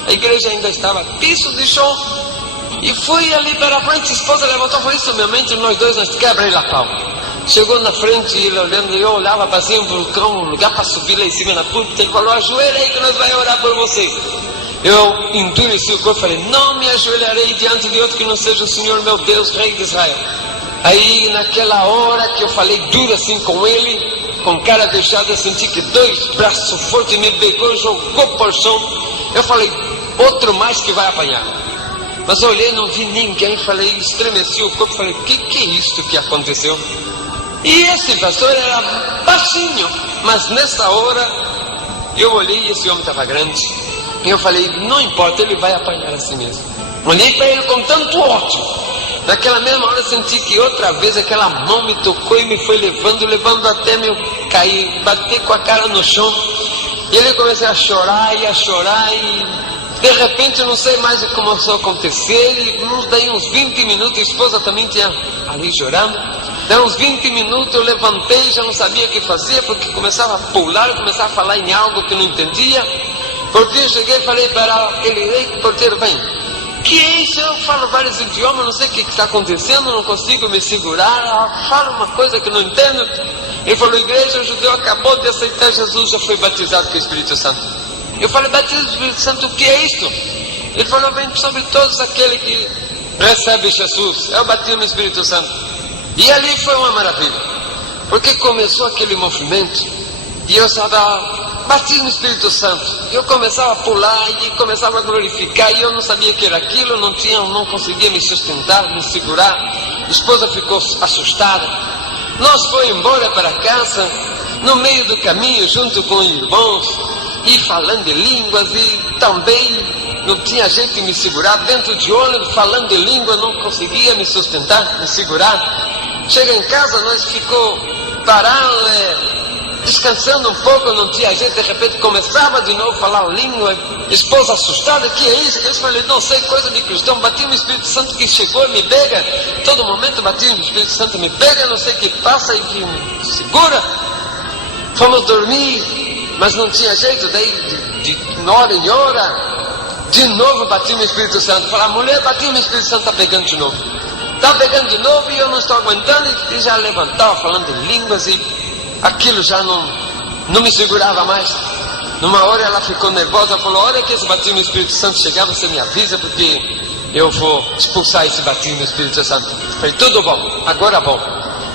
a igreja ainda estava piso de chão. E fui ali para a frente, a esposa levantou e falou, isso meu mente, nós dois, nós quebra ele a pau. Chegou na frente, ele olhando, eu olhava para cima, um lugar para subir lá em cima na púlpita, ele falou, ajoelha aí que nós vamos orar por você. Eu endureci o corpo e falei, não me ajoelharei diante de outro que não seja o Senhor meu Deus, Rei de Israel. Aí naquela hora que eu falei duro assim com ele, com cara fechada, eu senti que dois braços fortes me pegou, jogou por chão. Eu falei, outro mais que vai apanhar. Mas eu olhei, não vi ninguém, falei, estremeci o corpo, falei, que é isto que aconteceu? E esse pastor era baixinho, mas nessa hora eu olhei e esse homem estava grande. E eu falei, não importa, ele vai apanhar assim mesmo. Olhei para ele com tanto ódio. Naquela mesma hora eu senti que outra vez aquela mão me tocou e me foi levando até me cair, bater com a cara no chão. E ele começou a chorar e de repente eu não sei mais o que começou a acontecer. E daí uns 20 minutos, a esposa também tinha ali chorando. Daí uns 20 minutos eu levantei, já não sabia o que fazer, porque começava a pular, começava a falar em algo que não entendia. Por fim eu cheguei e falei para ele, ei, porteiro, vem. Que é isso? Eu falo vários idiomas, não sei o que está acontecendo, não consigo me segurar, falo uma coisa que não entendo. Ele falou, igreja, o judeu acabou de aceitar Jesus, já foi batizado com o Espírito Santo. Eu falei, batismo do Espírito Santo, o que é isto? Ele falou, vem sobre todos aqueles que recebem Jesus, é o batismo do Espírito Santo. E ali foi uma maravilha, porque começou aquele movimento, e eu estava, batismo do Espírito Santo, eu começava a pular, e começava a glorificar, e eu não sabia o que era aquilo, não conseguia me sustentar, me segurar. A esposa ficou assustada, nós fomos embora para casa, no meio do caminho, junto com os irmãos, e falando de línguas, e também não tinha jeito de me segurar, dentro de ônibus, falando de língua, não conseguia me sustentar, me segurar. Chega em casa, nós ficou parado, descansando um pouco, não tinha jeito, de repente começava de novo a falar língua, esposa assustada, que é isso? Eu falei, não sei, coisa de cristão, batismo no Espírito Santo que chegou e me pega, todo momento batismo no Espírito Santo me pega, não sei o que passa e que me segura. Fomos dormir, mas não tinha jeito, daí de hora em hora, de novo batismo no Espírito Santo. Falar, mulher, batismo no Espírito Santo, está pegando de novo. Está pegando de novo e eu não estou aguentando, e já levantava falando de línguas e aquilo já não me segurava mais. Numa hora ela ficou nervosa, falou, olha que esse batismo no Espírito Santo chegar, você me avisa, porque eu vou expulsar esse batismo no Espírito Santo. Falei, tudo bom, agora bom.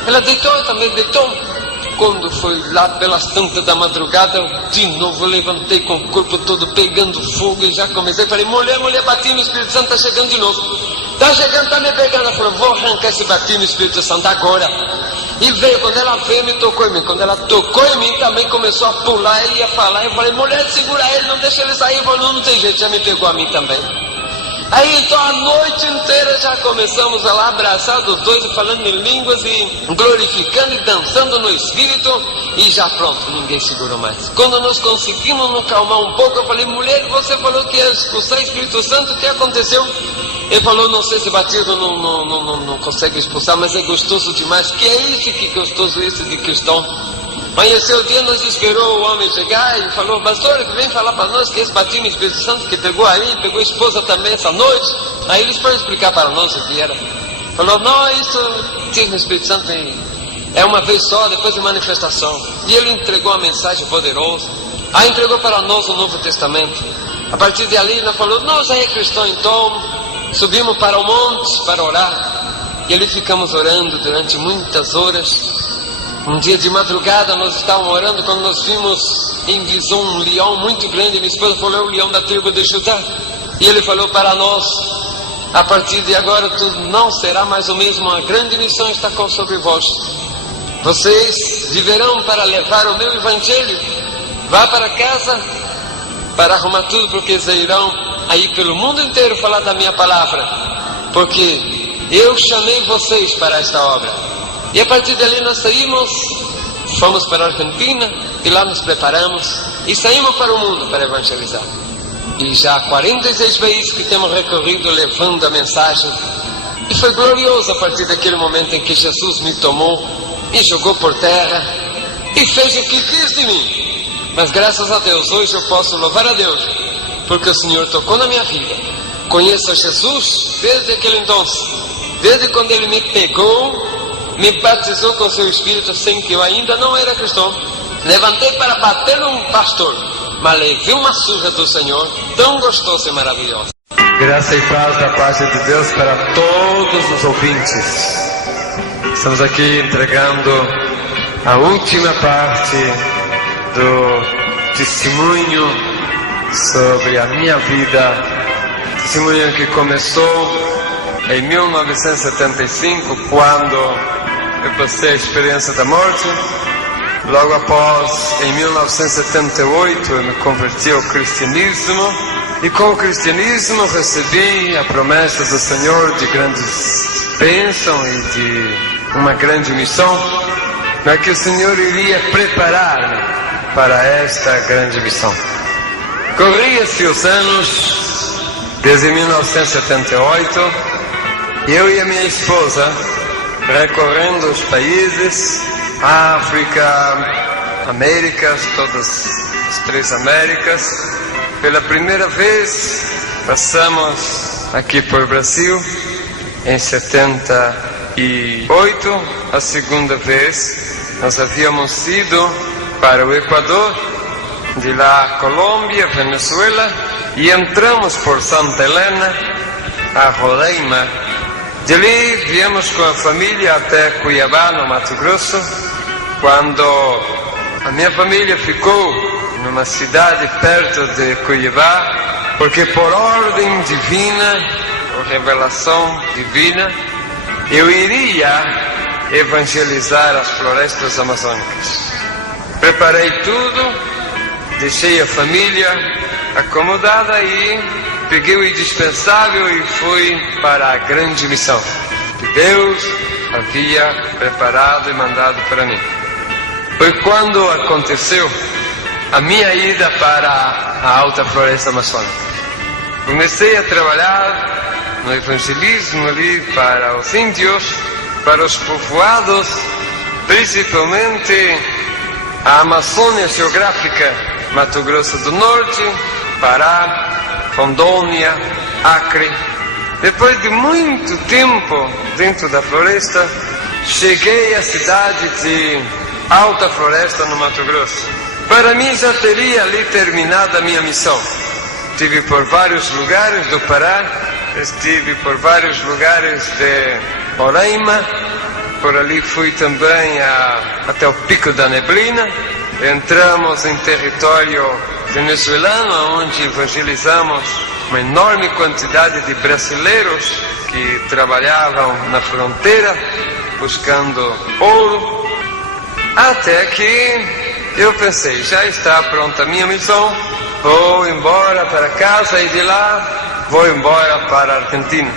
Ela deitou, eu também deitou. Quando foi lá pelas tantas da madrugada, de novo eu levantei com o corpo todo pegando fogo e já comecei, falei, mulher, batismo no Espírito Santo, está chegando de novo. Está chegando, está me pegando. Ela falou, vou arrancar esse batismo no Espírito Santo agora. E veio, quando ela veio, me tocou em mim. Quando ela tocou em mim, também começou a pular e a falar. Eu falei, mulher, segura ele, não deixa ele sair. Eu falei, não tem jeito, já me pegou a mim também. Aí então a noite inteira já começamos a lá abraçados os dois, falando em línguas e glorificando e dançando no Espírito, e já pronto, ninguém segurou mais. Quando nós conseguimos nos calmar um pouco, eu falei, mulher, você falou que ia expulsar o Espírito Santo, o que aconteceu? Ele falou, não sei se batismo não consegue expulsar, mas é gostoso demais. Que é isso, que gostoso isso de cristão. Amanheceu o dia, nós esperou o homem chegar e falou, pastor, vem falar para nós que esse batismo no Espírito Santo que pegou aí, pegou a esposa também essa noite. Aí eles foram explicar para nós o que era. Falou, não, isso batismo no Espírito Santo É uma vez só, depois de manifestação. E ele entregou a mensagem poderosa. Aí entregou para nós o Novo Testamento. A partir de ali, nós falamos, nós aí cristãos, então, subimos para o monte para orar. E ali ficamos orando durante muitas horas. Um dia de madrugada, nós estávamos orando quando nós vimos em visão um leão muito grande. Minha esposa falou, é o leão da tribo de Judá. E ele falou para nós, a partir de agora tudo não será mais o mesmo. A grande missão está sobre vós. Vocês viverão para levar o meu evangelho. Vá para casa para arrumar tudo, porque eles irão aí pelo mundo inteiro falar da minha palavra, porque eu chamei vocês para esta obra. E a partir dali nós saímos, fomos para a Argentina e lá nos preparamos e saímos para o mundo para evangelizar. E já há 46 vezes que temos recorrido levando a mensagem. E foi glorioso a partir daquele momento em que Jesus me tomou, me jogou por terra e fez o que quis de mim. Mas graças a Deus, hoje eu posso louvar a Deus, porque o Senhor tocou na minha vida. Conheço a Jesus desde aquele então, desde quando Ele me pegou, me batizou com seu Espírito, sem que eu ainda não era cristão. Levantei para bater num pastor, mas levei uma surra do Senhor, tão gostosa e maravilhosa. Graça e paz da parte de Deus para todos os ouvintes. Estamos aqui entregando a última parte do testemunho sobre a minha vida, testemunho que começou em 1975, quando eu passei a experiência da morte. Logo após, em 1978, eu me converti ao cristianismo, e com o cristianismo recebi a promessa do Senhor de grandes bênçãos e de uma grande missão, mas que o Senhor iria preparar-me para esta grande missão. Corria-se os anos, desde 1978, eu e a minha esposa recorrendo os países, África, Américas, todas as 3 Américas. Pela primeira vez passamos aqui por Brasil em 78. A segunda vez nós havíamos ido para o Equador, de lá Colômbia, Venezuela, e entramos por Santa Helena, a Roraima. De ali viemos com a família até Cuiabá, no Mato Grosso. Quando a minha família ficou numa cidade perto de Cuiabá, porque por ordem divina, por revelação divina, eu iria evangelizar as florestas amazônicas. Preparei tudo, deixei a família acomodada e peguei o indispensável e fui para a grande missão que Deus havia preparado e mandado para mim. Foi quando aconteceu a minha ida para a Alta Floresta Amazônica. Comecei a trabalhar no evangelismo ali para os índios, para os povoados, principalmente a Amazônia geográfica, Mato Grosso do Norte, Pará, Rondônia, Acre. Depois de muito tempo dentro da floresta, cheguei à cidade de Alta Floresta, no Mato Grosso. Para mim já teria ali terminado a minha missão. Estive por vários lugares do Pará, estive por vários lugares de Roraima, por ali fui também até o Pico da Neblina. Entramos em território venezuelano, onde evangelizamos uma enorme quantidade de brasileiros que trabalhavam na fronteira buscando ouro. Até que eu pensei, já está pronta a minha missão, vou embora para casa e de lá vou embora para a Argentina.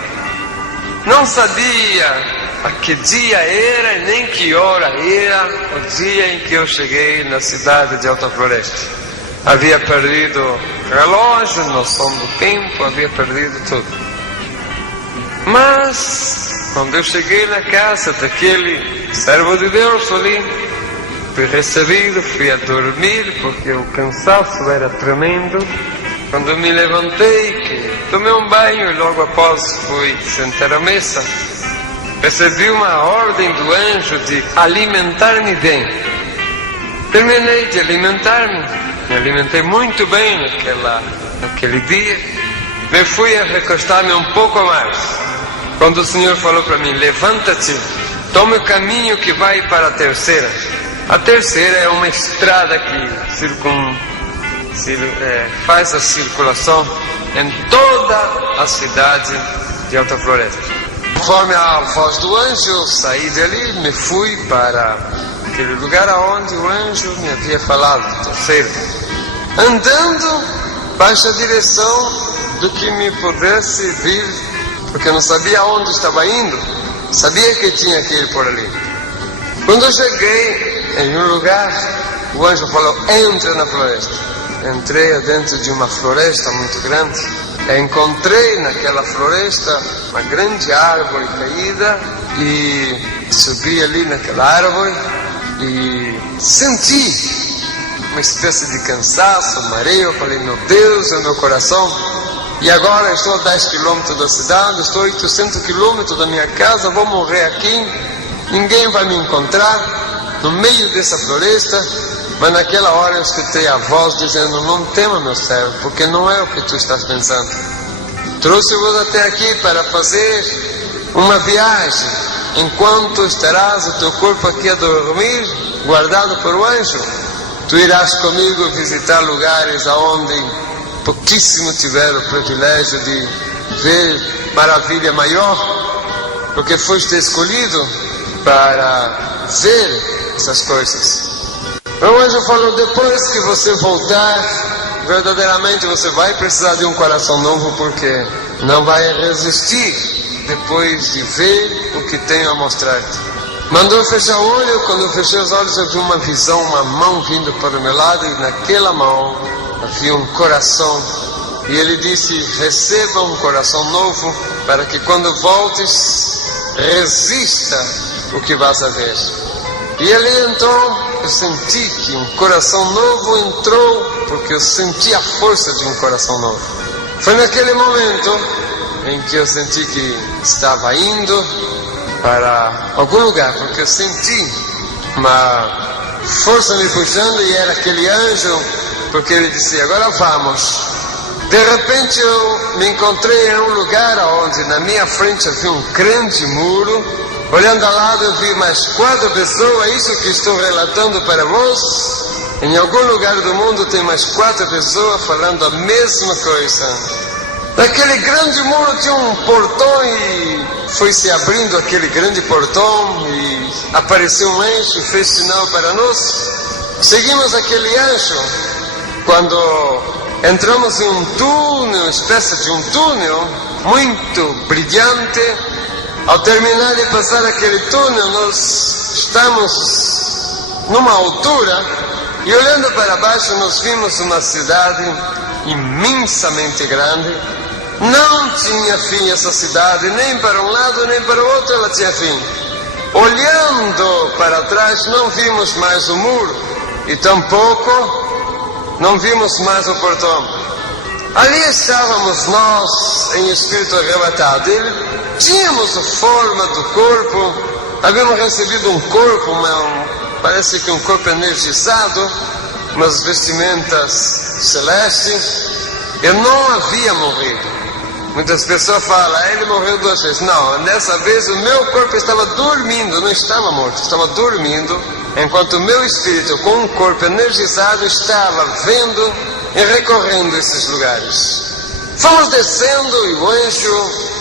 Não sabia a que dia era e nem que hora era o dia em que eu cheguei na cidade de Alta Floresta. Havia perdido o relógio, noção do tempo, havia perdido tudo. Mas, quando eu cheguei na casa daquele servo de Deus ali, fui recebido, fui a dormir, porque o cansaço era tremendo. Quando me levantei, tomei um banho e logo após fui sentar à mesa. recebi uma ordem do anjo de alimentar-me bem. Terminei de alimentar-me, me alimentei muito bem naquele dia. Me fui a recostar-me um pouco mais, quando o Senhor falou para mim: levanta-te, tome o caminho que vai para a terceira. A terceira é uma estrada que faz a circulação em toda a cidade de Alta Floresta. Conforme a voz do anjo, eu saí dali, me fui para aquele lugar aonde o anjo me havia falado, terceiro, andando baixa a direção do que me pudesse vir, porque eu não sabia aonde estava indo, sabia que tinha que ir por ali. Quando eu cheguei em um lugar, o anjo falou: entra na floresta. Entrei dentro de uma floresta muito grande. Encontrei naquela floresta uma grande árvore caída e subi ali naquela árvore e senti uma espécie de cansaço, mareo. Eu falei: meu Deus, é o meu coração. E agora estou a 10 quilômetros da cidade, estou a 800 quilômetros da minha casa, vou morrer aqui, ninguém vai me encontrar no meio dessa floresta. Mas naquela hora eu escutei a voz dizendo: não tema, meu servo, porque não é o que tu estás pensando. Trouxe-vos até aqui para fazer uma viagem, enquanto estarás o teu corpo aqui a dormir, guardado por o anjo. Tu irás comigo visitar lugares aonde pouquíssimo tiveram o privilégio de ver maravilha maior, porque foste escolhido para ver essas coisas. O anjo falou: depois que você voltar, verdadeiramente você vai precisar de um coração novo, porque não vai resistir depois de ver o que tenho a mostrar-te. Mandou fechar o olho. Quando eu fechei os olhos, eu vi uma visão, uma mão vindo para o meu lado, e naquela mão havia um coração. E ele disse: receba um coração novo, para que quando voltes, resista o que vas a ver. E ali então eu senti que um coração novo entrou, porque eu senti a força de um coração novo. Foi naquele momento em que eu senti que estava indo para algum lugar, porque eu senti uma força me puxando, e era aquele anjo, porque ele disse: agora vamos. De repente eu me encontrei em um lugar onde na minha frente havia um grande muro. Olhando ao lado, eu vi mais 4 pessoas. Isso que estou relatando para vós, em algum lugar do mundo tem mais 4 pessoas falando a mesma coisa. Naquele grande muro tinha um portão, e foi se abrindo aquele grande portão, e apareceu um anjo e fez sinal para nós. Seguimos aquele anjo. Quando entramos em um túnel, uma espécie de um túnel muito brilhante. Ao terminar de passar aquele túnel, nós estamos numa altura, e olhando para baixo nós vimos uma cidade imensamente grande. Não tinha fim essa cidade, nem para um lado nem para o outro ela tinha fim. Olhando para trás não vimos mais o muro, e tampouco não vimos mais o portão. Ali estávamos nós em espírito arrebatado. Tínhamos a forma do corpo, havíamos recebido um corpo, parece que um corpo energizado, umas vestimentas celestes. Eu não havia morrido. Muitas pessoas falam: ele morreu 2 vezes. Não, nessa vez o meu corpo estava dormindo, não estava morto, estava dormindo, enquanto o meu espírito, com um corpo energizado, estava vendo e recorrendo esses lugares. Fomos descendo, e o anjo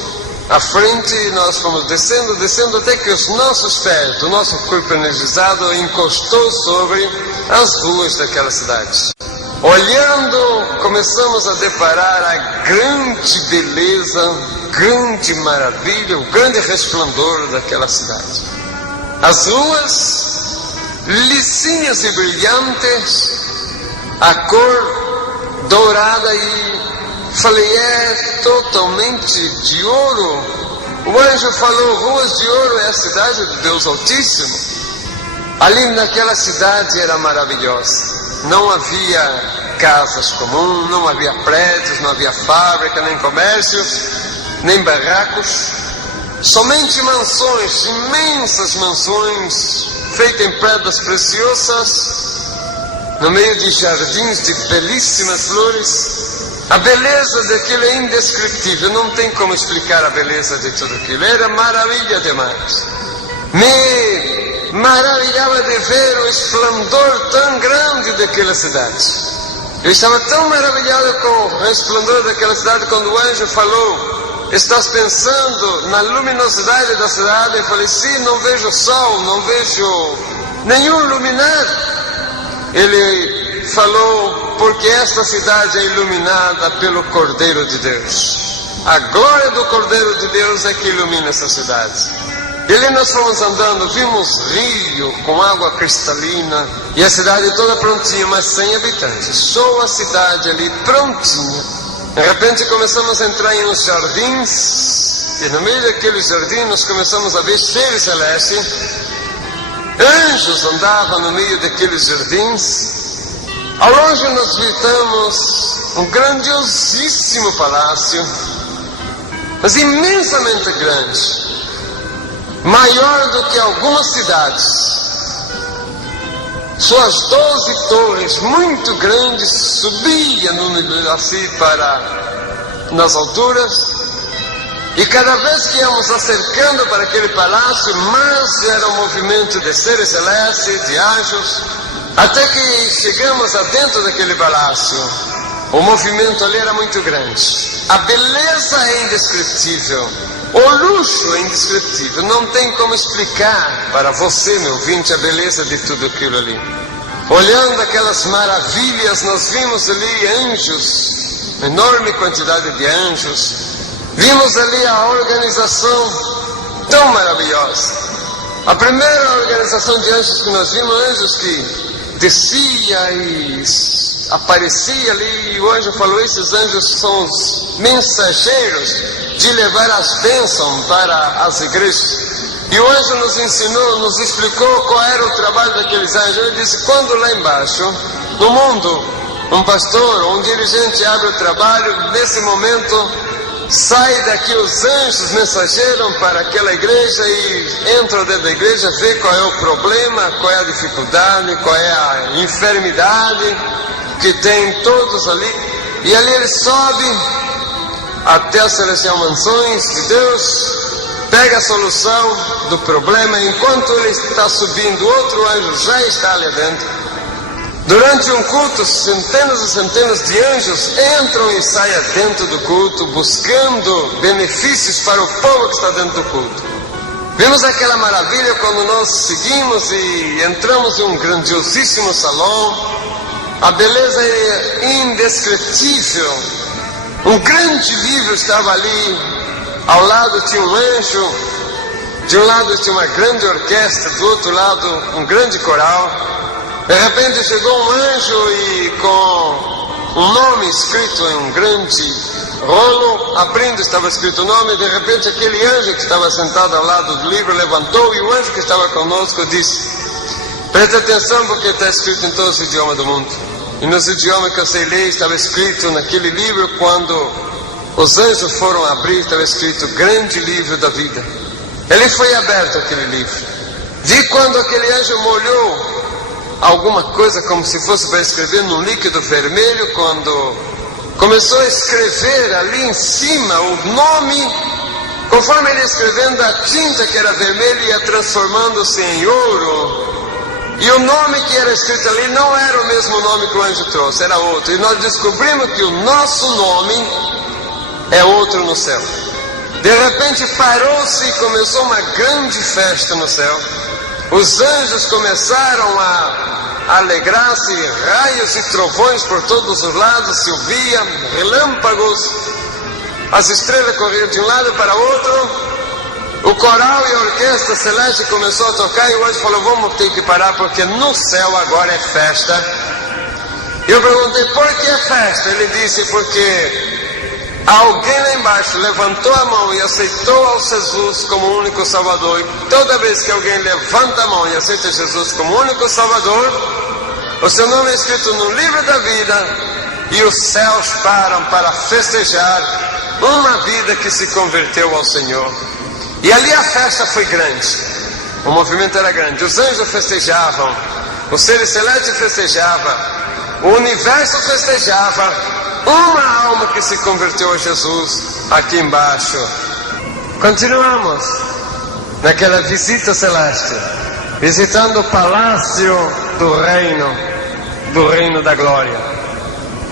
à frente, nós fomos descendo até que os nossos pés, o nosso corpo energizado, encostou sobre as ruas daquela cidade. Olhando, começamos a deparar a grande beleza, grande maravilha, o grande resplandor daquela cidade. As ruas lisinhas e brilhantes, a cor dourada, e falei: é totalmente de ouro. O anjo falou: ruas de ouro é a cidade de Deus Altíssimo. Ali naquela cidade era maravilhosa. Não havia casas comuns, não havia prédios, não havia fábrica, nem comércio, nem barracos. somente mansões, imensas mansões, feitas em pedras preciosas, no meio de jardins de belíssimas flores. A beleza daquilo é indescritível, não tem como explicar a beleza de tudo aquilo. Era maravilha demais. Me maravilhava de ver o esplendor tão grande daquela cidade. Eu estava tão maravilhado com o esplendor daquela cidade quando o anjo falou: estás pensando na luminosidade da cidade? Eu falei: sim, não vejo sol, não vejo nenhum luminar. Ele falou: porque esta cidade é iluminada pelo Cordeiro de Deus. A glória do Cordeiro de Deus é que ilumina essa cidade. E ali nós fomos andando, vimos rio com água cristalina e a cidade toda prontinha, mas sem habitantes, só a cidade ali prontinha. De repente começamos a entrar em uns jardins e no meio daqueles jardins nós começamos a ver seres celestes. Anjos andavam no meio daqueles jardins. Ao longe nós visitamos um grandiosíssimo palácio, mas imensamente grande, maior do que algumas cidades. Suas 12 torres muito grandes subiam assim nas alturas, e cada vez que íamos acercando para aquele palácio, mais era um movimento de seres celestes, de anjos, até que chegamos adentro daquele palácio. O movimento ali era muito grande. A beleza é indescritível. O luxo é indescritível. Não tem como explicar para você, meu ouvinte, a beleza de tudo aquilo ali. Olhando aquelas maravilhas, nós vimos ali anjos, uma enorme quantidade de anjos. Vimos ali a organização tão maravilhosa. A primeira organização de anjos que nós vimos, anjos que descia e aparecia ali, e o anjo falou: esses anjos são os mensageiros de levar as bênçãos para as igrejas. E o anjo nos ensinou, nos explicou qual era o trabalho daqueles anjos. Ele disse: quando lá embaixo, no mundo, um pastor ou um dirigente abre o trabalho, nesse momento sai daqui os anjos mensageiros para aquela igreja e entram dentro da igreja, vê qual é o problema, qual é a dificuldade, qual é a enfermidade que tem todos ali, e ali ele sobe até as celestiais mansões de Deus, pega a solução do problema. Enquanto ele está subindo, outro anjo já está ali dentro. Durante um culto, centenas e centenas de anjos entram e saem dentro do culto, buscando benefícios para o povo que está dentro do culto. Vimos aquela maravilha quando nós seguimos e entramos em um grandiosíssimo salão. A beleza é indescritível. Um grande livro estava ali, ao lado tinha um anjo, de um lado tinha uma grande orquestra, do outro lado um grande coral. De repente chegou um anjo e com um nome escrito em um grande rolo, abrindo estava escrito o nome. De repente aquele anjo que estava sentado ao lado do livro levantou, e o anjo que estava conosco disse: preste atenção, porque está escrito em todos os idiomas do mundo. E nos idiomas que eu sei ler estava escrito naquele livro. Quando os anjos foram abrir, estava escrito: grande livro da vida. Ele foi aberto, aquele livro. Vi quando aquele anjo molhou alguma coisa como se fosse para escrever num líquido vermelho, quando começou a escrever ali em cima o nome. Conforme ele ia escrevendo, a tinta que era vermelha ia transformando-se em ouro, e o nome que era escrito ali não era o mesmo nome que o anjo trouxe, era outro. E nós descobrimos que o nosso nome é outro no céu. De repente parou-se e começou uma grande festa no céu. Os anjos começaram a alegrar-se, raios e trovões por todos os lados se ouvia, relâmpagos, as estrelas corriam de um lado para outro. O coral e a orquestra celeste começou a tocar, e o anjo falou: vamos ter que parar, porque no céu agora é festa. Eu perguntei: por que é festa? Ele disse: porque alguém lá embaixo levantou a mão e aceitou ao Jesus como o único Salvador. E toda vez que alguém levanta a mão e aceita Jesus como o único Salvador, o seu nome é escrito no livro da vida, e os céus param para festejar uma vida que se converteu ao Senhor. E ali a festa foi grande, o movimento era grande, os anjos festejavam, os seres celestes festejavam, o universo festejava, uma alma que se converteu a Jesus aqui embaixo. Continuamos naquela visita celeste, visitando o palácio do reino da glória.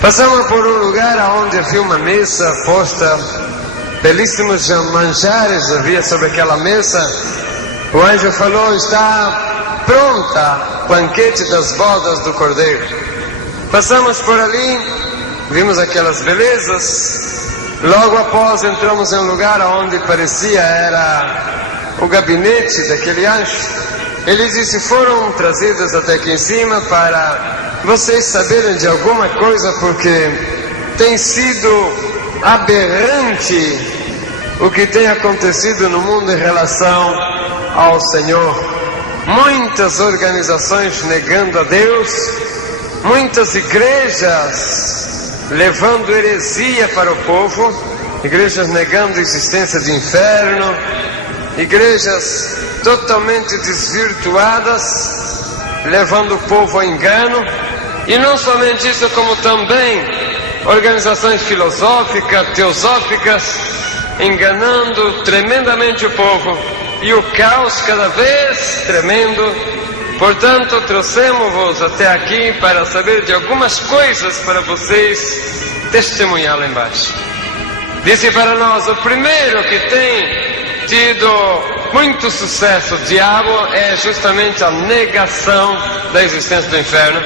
Passamos por um lugar onde havia uma mesa posta, belíssimos manjares havia sobre aquela mesa. O anjo falou: está pronta o banquete das bodas do Cordeiro. Passamos por ali, vimos aquelas belezas. Logo após entramos em um lugar onde parecia era o gabinete daquele anjo. Ele disse: foram trazidos até aqui em cima para vocês saberem de alguma coisa, porque tem sido aberrante o que tem acontecido no mundo em relação ao Senhor. Muitas organizações negando a Deus, muitas igrejas levando heresia para o povo, igrejas negando a existência de inferno, igrejas totalmente desvirtuadas, levando o povo ao engano. E não somente isso, como também organizações filosóficas, teosóficas, enganando tremendamente o povo, e o caos cada vez tremendo. Portanto, trouxemos-vos até aqui para saber de algumas coisas para vocês testemunhar lá embaixo. Disse para nós: o primeiro que tem tido muito sucesso, o diabo, é justamente a negação da existência do inferno.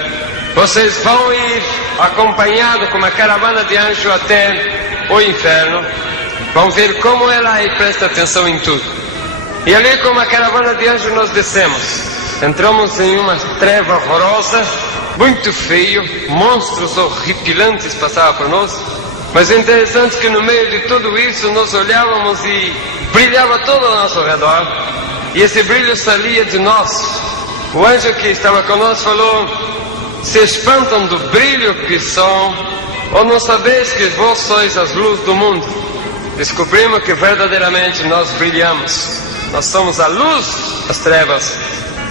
Vocês vão ir acompanhado com uma caravana de anjos até o inferno, vão ver como é lá e presta atenção em tudo. E ali, com uma caravana de anjos, nós descemos. Entramos em uma treva horrorosa, muito feio, monstros horripilantes passavam por nós. Mas é interessante que no meio de tudo isso nós olhávamos e brilhava todo ao nosso redor, e esse brilho saía de nós. O anjo que estava conosco falou: se espantam do brilho que são, ou não sabeis que vós sois as luzes do mundo? Descobrimos que verdadeiramente nós brilhamos, nós somos a luz das trevas.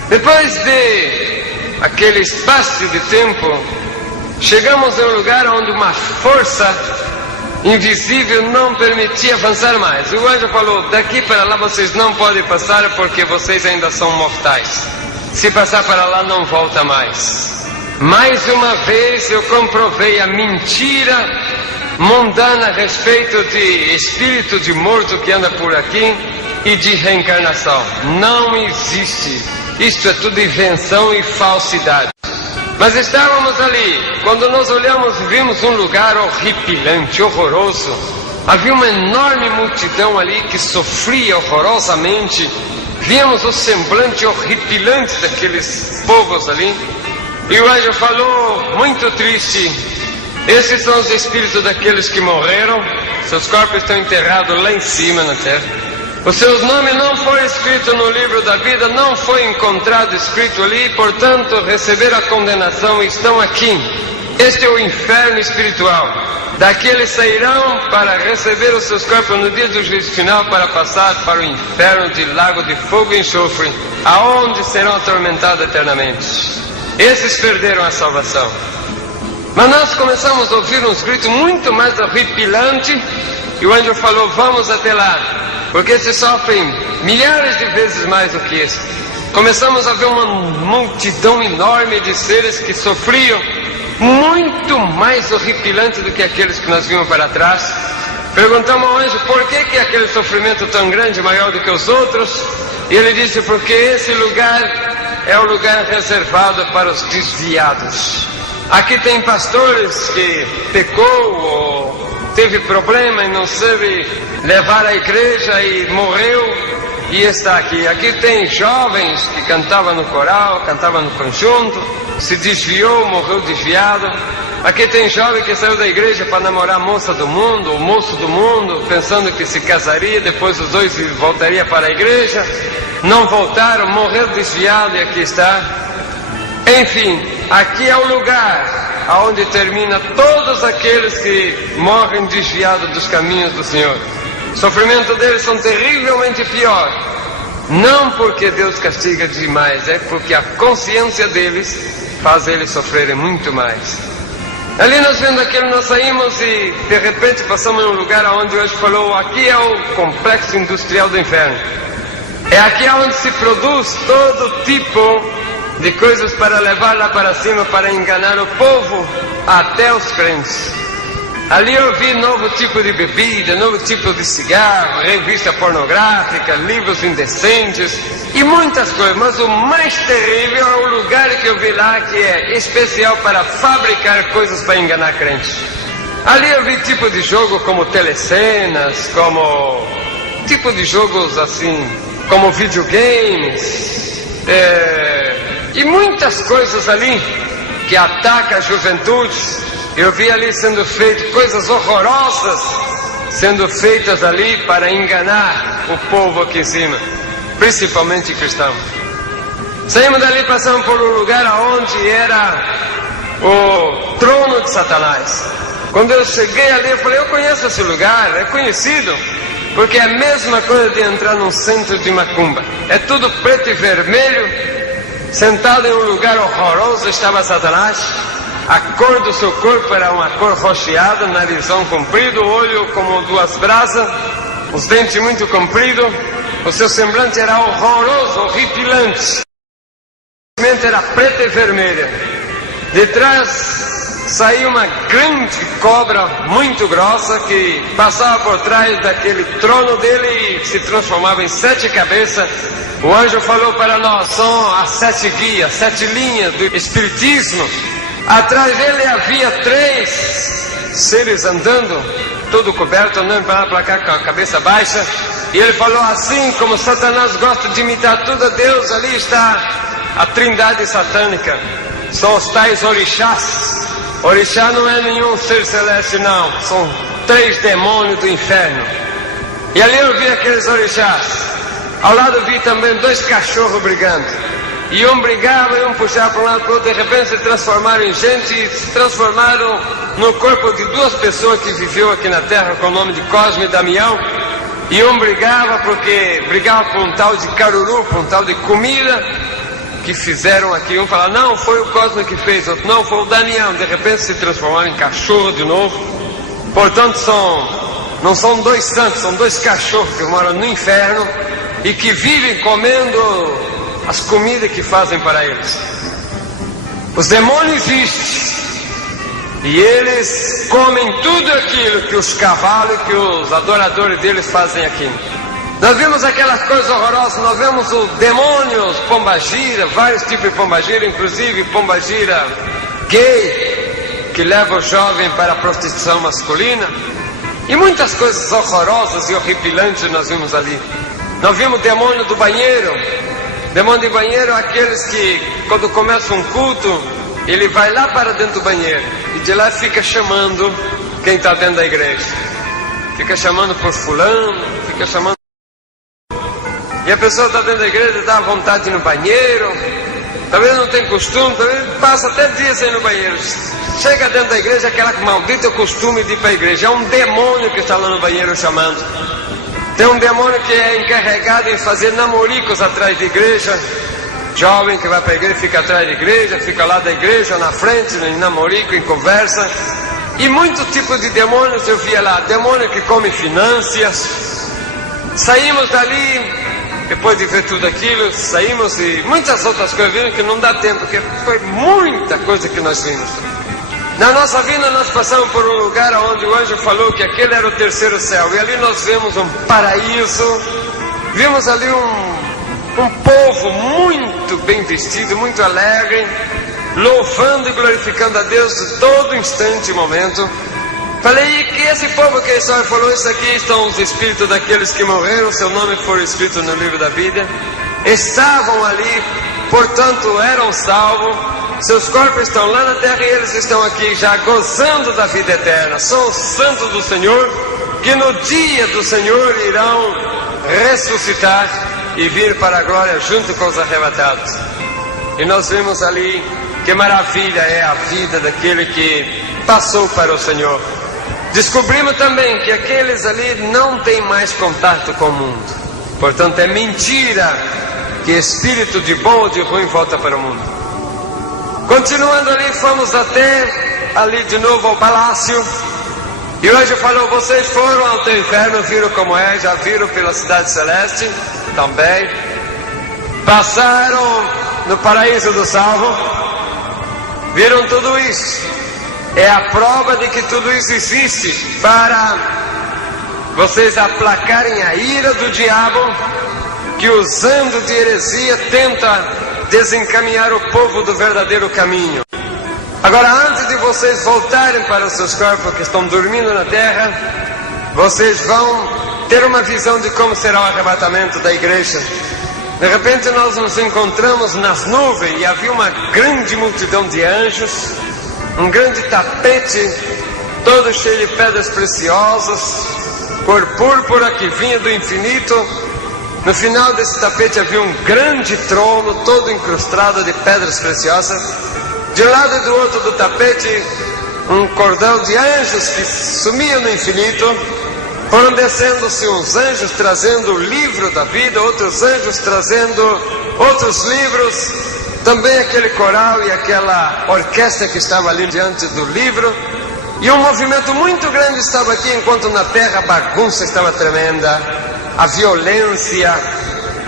Depois de aquele espaço de tempo, chegamos a um lugar onde uma força invisível não permitia avançar mais. O anjo falou: daqui para lá vocês não podem passar, porque vocês ainda são mortais. Se passar para lá não volta mais. Mais uma vez eu comprovei a mentira mundana a respeito de espírito de morto que anda por aqui e de reencarnação. Não existe. Isto é tudo invenção e falsidade. Mas estávamos ali, quando nós olhamos e vimos um lugar horripilante, horroroso. Havia uma enorme multidão ali que sofria horrorosamente. Víamos o semblante horripilante daqueles povos ali. E o anjo falou, muito triste: esses são os espíritos daqueles que morreram, seus corpos estão enterrados lá em cima na terra. Os seus nomes não foram escritos no livro da vida, não foi encontrado escrito ali, portanto receberam a condenação e estão aqui. Este é o inferno espiritual. Daqui eles sairão para receber os seus corpos no dia do juízo final, para passar para o inferno de lago de fogo e enxofre, aonde serão atormentados eternamente. Esses perderam a salvação. Mas nós começamos a ouvir uns gritos muito mais horripilantes, e o anjo falou: vamos até lá, porque se sofrem milhares de vezes mais do que isso. Começamos a ver uma multidão enorme de seres que sofriam muito mais horripilante do que aqueles que nós vimos para trás. Perguntamos ao anjo por que aquele sofrimento tão grande, maior do que os outros, e ele disse: porque esse lugar é o lugar reservado para os desviados. Aqui tem pastores que pecou ou teve problema e não soube levar a igreja e morreu e está aqui. Aqui tem jovens que cantavam no coral, cantavam no conjunto, se desviou, morreu desviado. Aqui tem jovem que saiu da igreja para namorar a moça do mundo, o moço do mundo, pensando que se casaria, depois os dois voltariam para a igreja. Não voltaram, morreu desviado e aqui está. Enfim, aqui é o lugar onde termina todos aqueles que morrem desviados dos caminhos do Senhor. O sofrimento deles são terrivelmente pior. Não porque Deus castiga demais, é porque a consciência deles faz eles sofrerem muito mais. Ali nós vendo aquilo, nós saímos e de repente passamos em um lugar onde hoje falou, aqui é o complexo industrial do inferno. É aqui onde se produz todo tipo de coisas para levar lá para cima, para enganar o povo, até os crentes. Ali eu vi novo tipo de bebida, novo tipo de cigarro, revista pornográfica, livros indecentes e muitas coisas. Mas o mais terrível é o lugar que eu vi lá, que é especial para fabricar coisas para enganar crentes. Ali eu vi tipo de jogo como telecenas, como tipo de jogos assim, como videogames, e muitas coisas ali que atacam a juventude. Eu vi ali sendo feito coisas horrorosas, sendo feitas ali para enganar o povo aqui em cima, principalmente cristãos. Saímos dali e passamos por um lugar onde era o trono de Satanás. Quando eu cheguei ali, eu falei, eu conheço esse lugar, é conhecido, porque é a mesma coisa de entrar num centro de macumba. É tudo preto e vermelho, sentado em um lugar horroroso estava Satanás. A cor do seu corpo era uma cor rocheada, narizão comprido, olho como duas brasas, os dentes muito compridos, o seu semblante era horroroso, horripilante. A mente era preta e vermelha. De trás saía uma grande cobra muito grossa que passava por trás daquele trono dele e se transformava em 7 cabeças. O anjo falou para nós, são as 7 guias, 7 linhas do Espiritismo. Atrás dele havia 3 seres andando, todo coberto, andando para lá para cá com a cabeça baixa. E ele falou assim, como Satanás gosta de imitar tudo a Deus, ali está a trindade satânica. São os tais orixás. Orixá não é nenhum ser celeste não, são 3 demônios do inferno. E ali eu vi aqueles orixás. Ao lado vi também 2 cachorros brigando. E um brigava e um puxava para um lado para o outro. De repente se transformaram em gente e se transformaram no corpo de 2 pessoas que viveu aqui na terra com o nome de Cosme e Damião. E um brigava porque brigava por um tal de caruru, por um tal de comida que fizeram aqui. Um falava, não, foi o Cosme que fez, outro, não, foi o Damião. De repente se transformaram em cachorro de novo. Portanto não são 2 santos, são 2 cachorros que moram no inferno e que vivem comendo as comidas que fazem para eles. Os demônios existem e eles comem tudo aquilo que os cavalos, que os adoradores deles fazem aqui. Nós vimos aquelas coisas horrorosas, nós vemos o demônio, os pombagira, vários tipos de pombagira, inclusive pombagira gay, que leva o jovem para a prostituição masculina, e muitas coisas horrorosas e horripilantes nós vimos ali. Nós vimos o demônio do banheiro. Demônio de banheiro é aqueles que, quando começa um culto, ele vai lá para dentro do banheiro e de lá fica chamando quem está dentro da igreja. Fica chamando por fulano, fica chamando. E a pessoa está dentro da igreja, dá vontade de ir no banheiro, talvez não tem costume, talvez passa até dias sem ir no banheiro. Chega dentro da igreja, aquela maldita costume de ir para a igreja. É um demônio que está lá no banheiro chamando. Tem um demônio que é encarregado em fazer namoricos atrás da igreja. Jovem que vai para a igreja, fica atrás da igreja, fica lá da igreja, na frente, em namorico, em conversa. E muito tipo de demônios eu via lá. Demônio que come finanças. Saímos dali, depois de ver tudo aquilo, saímos e muitas outras coisas viram que não dá tempo, porque foi muita coisa que nós vimos. Na nossa vida nós passamos por um lugar onde o anjo falou que aquele era o 3º céu. E ali nós vemos um paraíso. Vimos ali um povo muito bem vestido, muito alegre, louvando e glorificando a Deus de todo instante e momento. Falei, e que esse povo que só falou, isso aqui estão os espíritos daqueles que morreram, seu nome foi escrito no livro da vida. Estavam ali, portanto eram salvos. Seus corpos estão lá na terra e eles estão aqui já gozando da vida eterna. São os santos do Senhor que no dia do Senhor irão ressuscitar e vir para a glória junto com os arrebatados. E nós vemos ali que maravilha é a vida daquele que passou para o Senhor. Descobrimos também que aqueles ali não têm mais contato com o mundo. Portanto, é mentira que espírito de bom ou de ruim volta para o mundo. Continuando ali, fomos até ali de novo ao palácio. E o anjo falou: vocês foram ao teu inferno, viram como é, já viram pela cidade celeste também. Passaram no paraíso do salvo, viram tudo isso. É a prova de que tudo isso existe, para vocês aplacarem a ira do diabo, que usando de heresia tenta desencaminhar o povo do verdadeiro caminho. Agora, antes de vocês voltarem para os seus corpos que estão dormindo na terra, vocês vão ter uma visão de como será o arrebatamento da igreja. De repente nós nos encontramos nas nuvens e havia uma grande multidão de anjos, um grande tapete, todo cheio de pedras preciosas, cor púrpura que vinha do infinito. No final desse tapete havia um grande trono, todo incrustado de pedras preciosas. De um lado e do outro do tapete, um cordão de anjos que sumiam no infinito. Foram descendo-se uns anjos trazendo o livro da vida, outros anjos trazendo outros livros. Também aquele coral e aquela orquestra que estava ali diante do livro. E um movimento muito grande estava aqui, enquanto na terra a bagunça estava tremenda, a violência,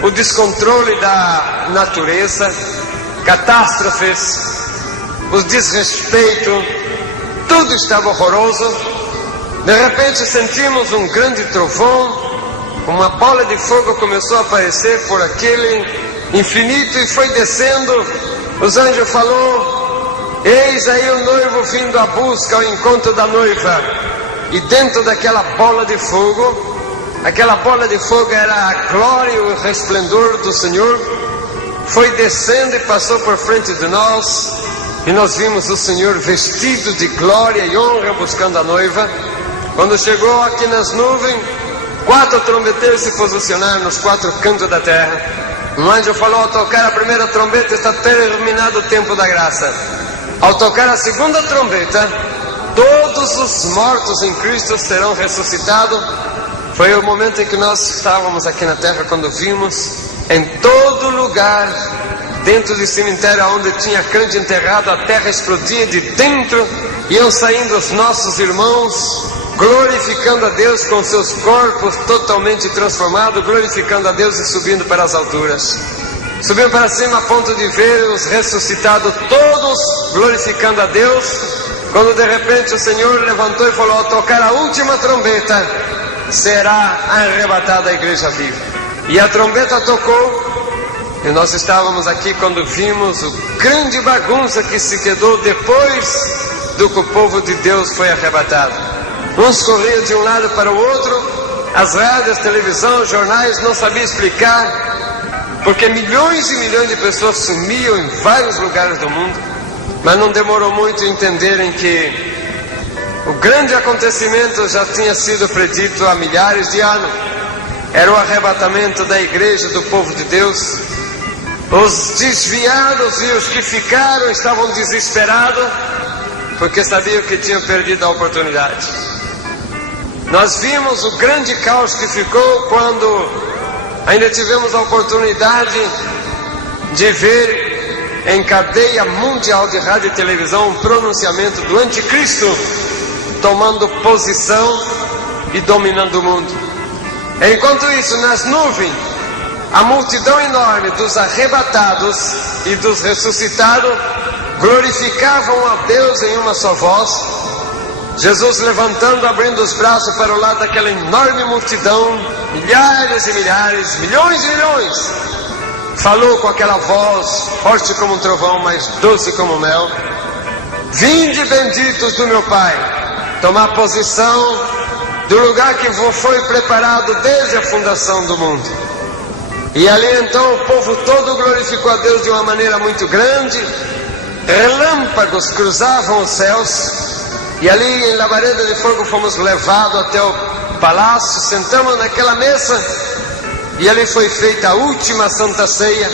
o descontrole da natureza, catástrofes, o desrespeito, tudo estava horroroso. De repente sentimos um grande trovão, uma bola de fogo começou a aparecer por aquele infinito e foi descendo. Os anjos falou: eis aí o noivo vindo à busca, ao encontro da noiva. E dentro daquela bola de fogo, aquela bola de fogo era a glória e o resplendor do Senhor, foi descendo e passou por frente de nós. E nós vimos o Senhor vestido de glória e honra buscando a noiva. Quando chegou aqui nas nuvens, 4 trombeteiros se posicionaram nos 4 cantos da terra. Um anjo falou: ao tocar a primeira trombeta está terminado o tempo da graça. Ao tocar a segunda trombeta, todos os mortos em Cristo serão ressuscitados. Foi o momento em que nós estávamos aqui na terra, quando vimos em todo lugar, dentro do cemitério onde tinha crente enterrado, a terra explodia de dentro, iam saindo os nossos irmãos, glorificando a Deus com seus corpos totalmente transformados, glorificando a Deus e subindo para as alturas. Subiam para cima a ponto de ver os ressuscitados todos glorificando a Deus, quando de repente o Senhor levantou e falou: ao tocar a última trombeta, será arrebatada a igreja viva. E a trombeta tocou, e nós estávamos aqui quando vimos o grande bagunça que se quedou depois do que o povo de Deus foi arrebatado. Uns corriam de um lado para o outro, as rádios, televisão, jornais não sabiam explicar, porque milhões e milhões de pessoas sumiam em vários lugares do mundo. Mas não demorou muito a entenderem que o grande acontecimento já tinha sido predito há milhares de anos. Era o arrebatamento da igreja, do povo de Deus. Os desviados e os que ficaram estavam desesperados, porque sabiam que tinham perdido a oportunidade. Nós vimos o grande caos que ficou quando ainda tivemos a oportunidade de ver em cadeia mundial de rádio e televisão um pronunciamento do anticristo tomando posição e dominando o mundo. Enquanto isso, nas nuvens, a multidão enorme dos arrebatados e dos ressuscitados glorificavam a Deus em uma só voz. Jesus levantando, abrindo os braços para o lado daquela enorme multidão, milhares e milhares, milhões e milhões, falou com aquela voz forte como um trovão, mas doce como mel: vinde benditos do meu Pai, tomar posição do lugar que foi preparado desde a fundação do mundo. E ali então o povo todo glorificou a Deus de uma maneira muito grande. Relâmpagos cruzavam os céus, e ali em labareda de fogo fomos levados até o palácio, sentamos naquela mesa, e ali foi feita a última santa ceia,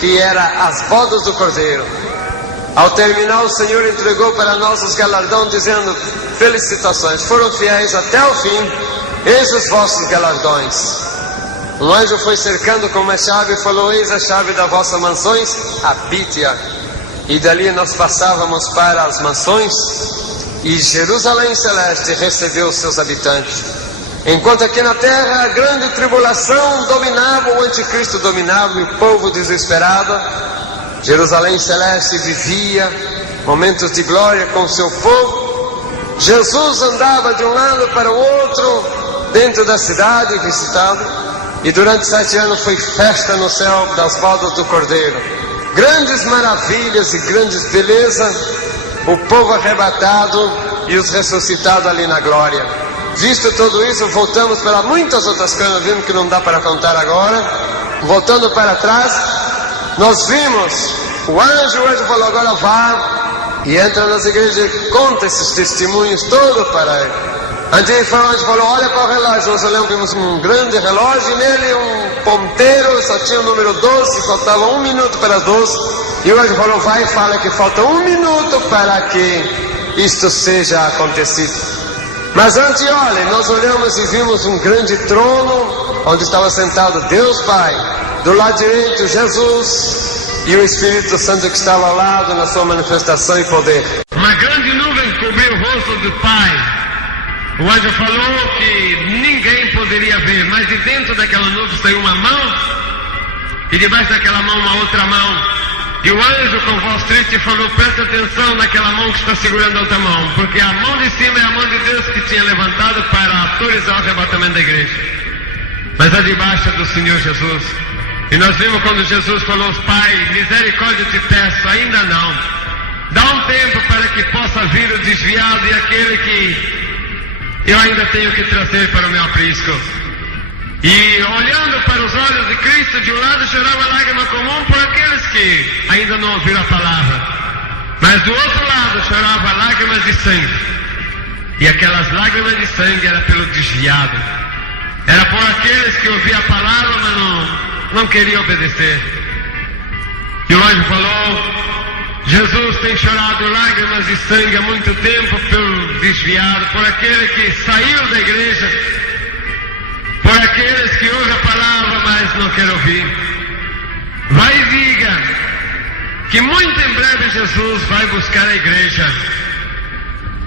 que era as bodas do Cordeiro. Ao terminar, o Senhor entregou para nós os galardões, dizendo: felicitações, foram fiéis até o fim, eis os vossos galardões. Um anjo foi cercando com uma chave e falou: eis a chave das vossas mansões, habite-a. E dali nós passávamos para as mansões, e Jerusalém Celeste recebeu os seus habitantes. Enquanto aqui na terra a grande tribulação dominava, o anticristo dominava e o povo desesperado, Jerusalém Celeste vivia momentos de glória com o seu povo. Jesus andava de um lado para o outro dentro da cidade visitado, e durante 7 anos foi festa no céu das bodas do Cordeiro. Grandes maravilhas e grandes belezas, o povo arrebatado e os ressuscitados ali na glória. Visto tudo isso, voltamos para muitas outras coisas, vimos que não dá para contar agora. Voltando para trás, nós vimos o anjo falou: agora vá e entra nas igrejas e conta esses testemunhos todos para ele. Antes o anjo falou: olha para o relógio. Nós olhamos um grande relógio e nele um ponteiro, só tinha o número 12, faltava 1 minuto para as 12. E o anjo falou: vai e fala que falta 1 minuto para que isto seja acontecido. Mas antes, olha, nós olhamos e vimos um grande trono, onde estava sentado Deus Pai, do lado direito Jesus e o Espírito Santo que estava ao lado na sua manifestação e poder. Uma grande nuvem cobriu o rosto do Pai. O anjo falou que ninguém poderia ver, mas de dentro daquela nuvem saiu uma mão, e debaixo daquela mão uma outra mão. E o anjo com voz triste falou: presta atenção naquela mão que está segurando a outra mão, porque a mão de cima é a mão de Deus que tinha levantado para autorizar o arrebatamento da igreja, mas a de baixo é do Senhor Jesus. E nós vimos quando Jesus falou: Pai, misericórdia te peço, ainda não, dá um tempo para que possa vir o desviado e aquele que eu ainda tenho que trazer para o meu aprisco. E olhando para os olhos de Cristo, de um lado chorava lágrima comum por aqueles que ainda não ouviram a palavra, mas do outro lado chorava lágrimas de sangue. E aquelas lágrimas de sangue era pelo desviado, era por aqueles que ouviam a palavra, mas não queriam obedecer. E o anjo falou: Jesus tem chorado lágrimas de sangue há muito tempo pelo desviado, por aquele que saiu da igreja, por aqueles que ouvem a palavra, mas não querem ouvir. Vai e diga que muito em breve Jesus vai buscar a igreja,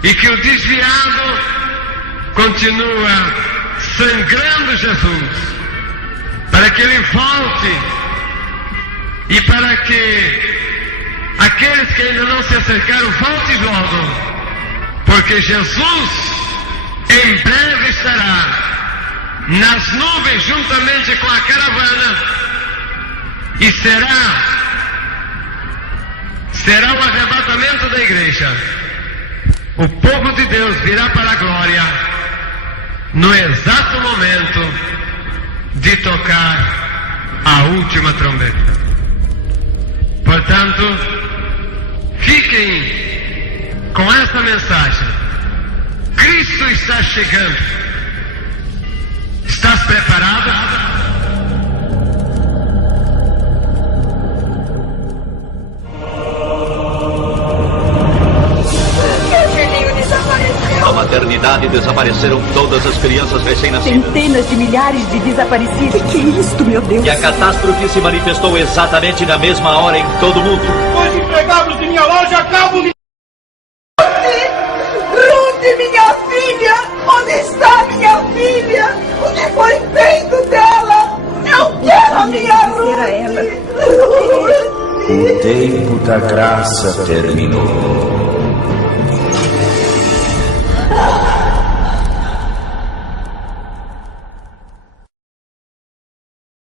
e que o desviado continua sangrando Jesus, para que ele volte, e para que aqueles que ainda não se acercaram voltem logo, porque Jesus em breve estará nas nuvens juntamente com a caravana, e será o arrebatamento da igreja. O povo de Deus virá para a glória no exato momento de tocar a última trombeta. Portanto, fiquem com essa mensagem: Cristo está chegando. Estás preparado? Na maternidade desapareceram todas as crianças recém-nascidas. Centenas de milhares de desaparecidos. Que é isto, meu Deus? E a catástrofe se manifestou exatamente na mesma hora em todo o mundo. Os empregados de minha loja acabam de... Ruth, minha filha! Onde está minha filha? Onde foi feito dela? Eu quero a minha Ruth! O tempo da graça terminou.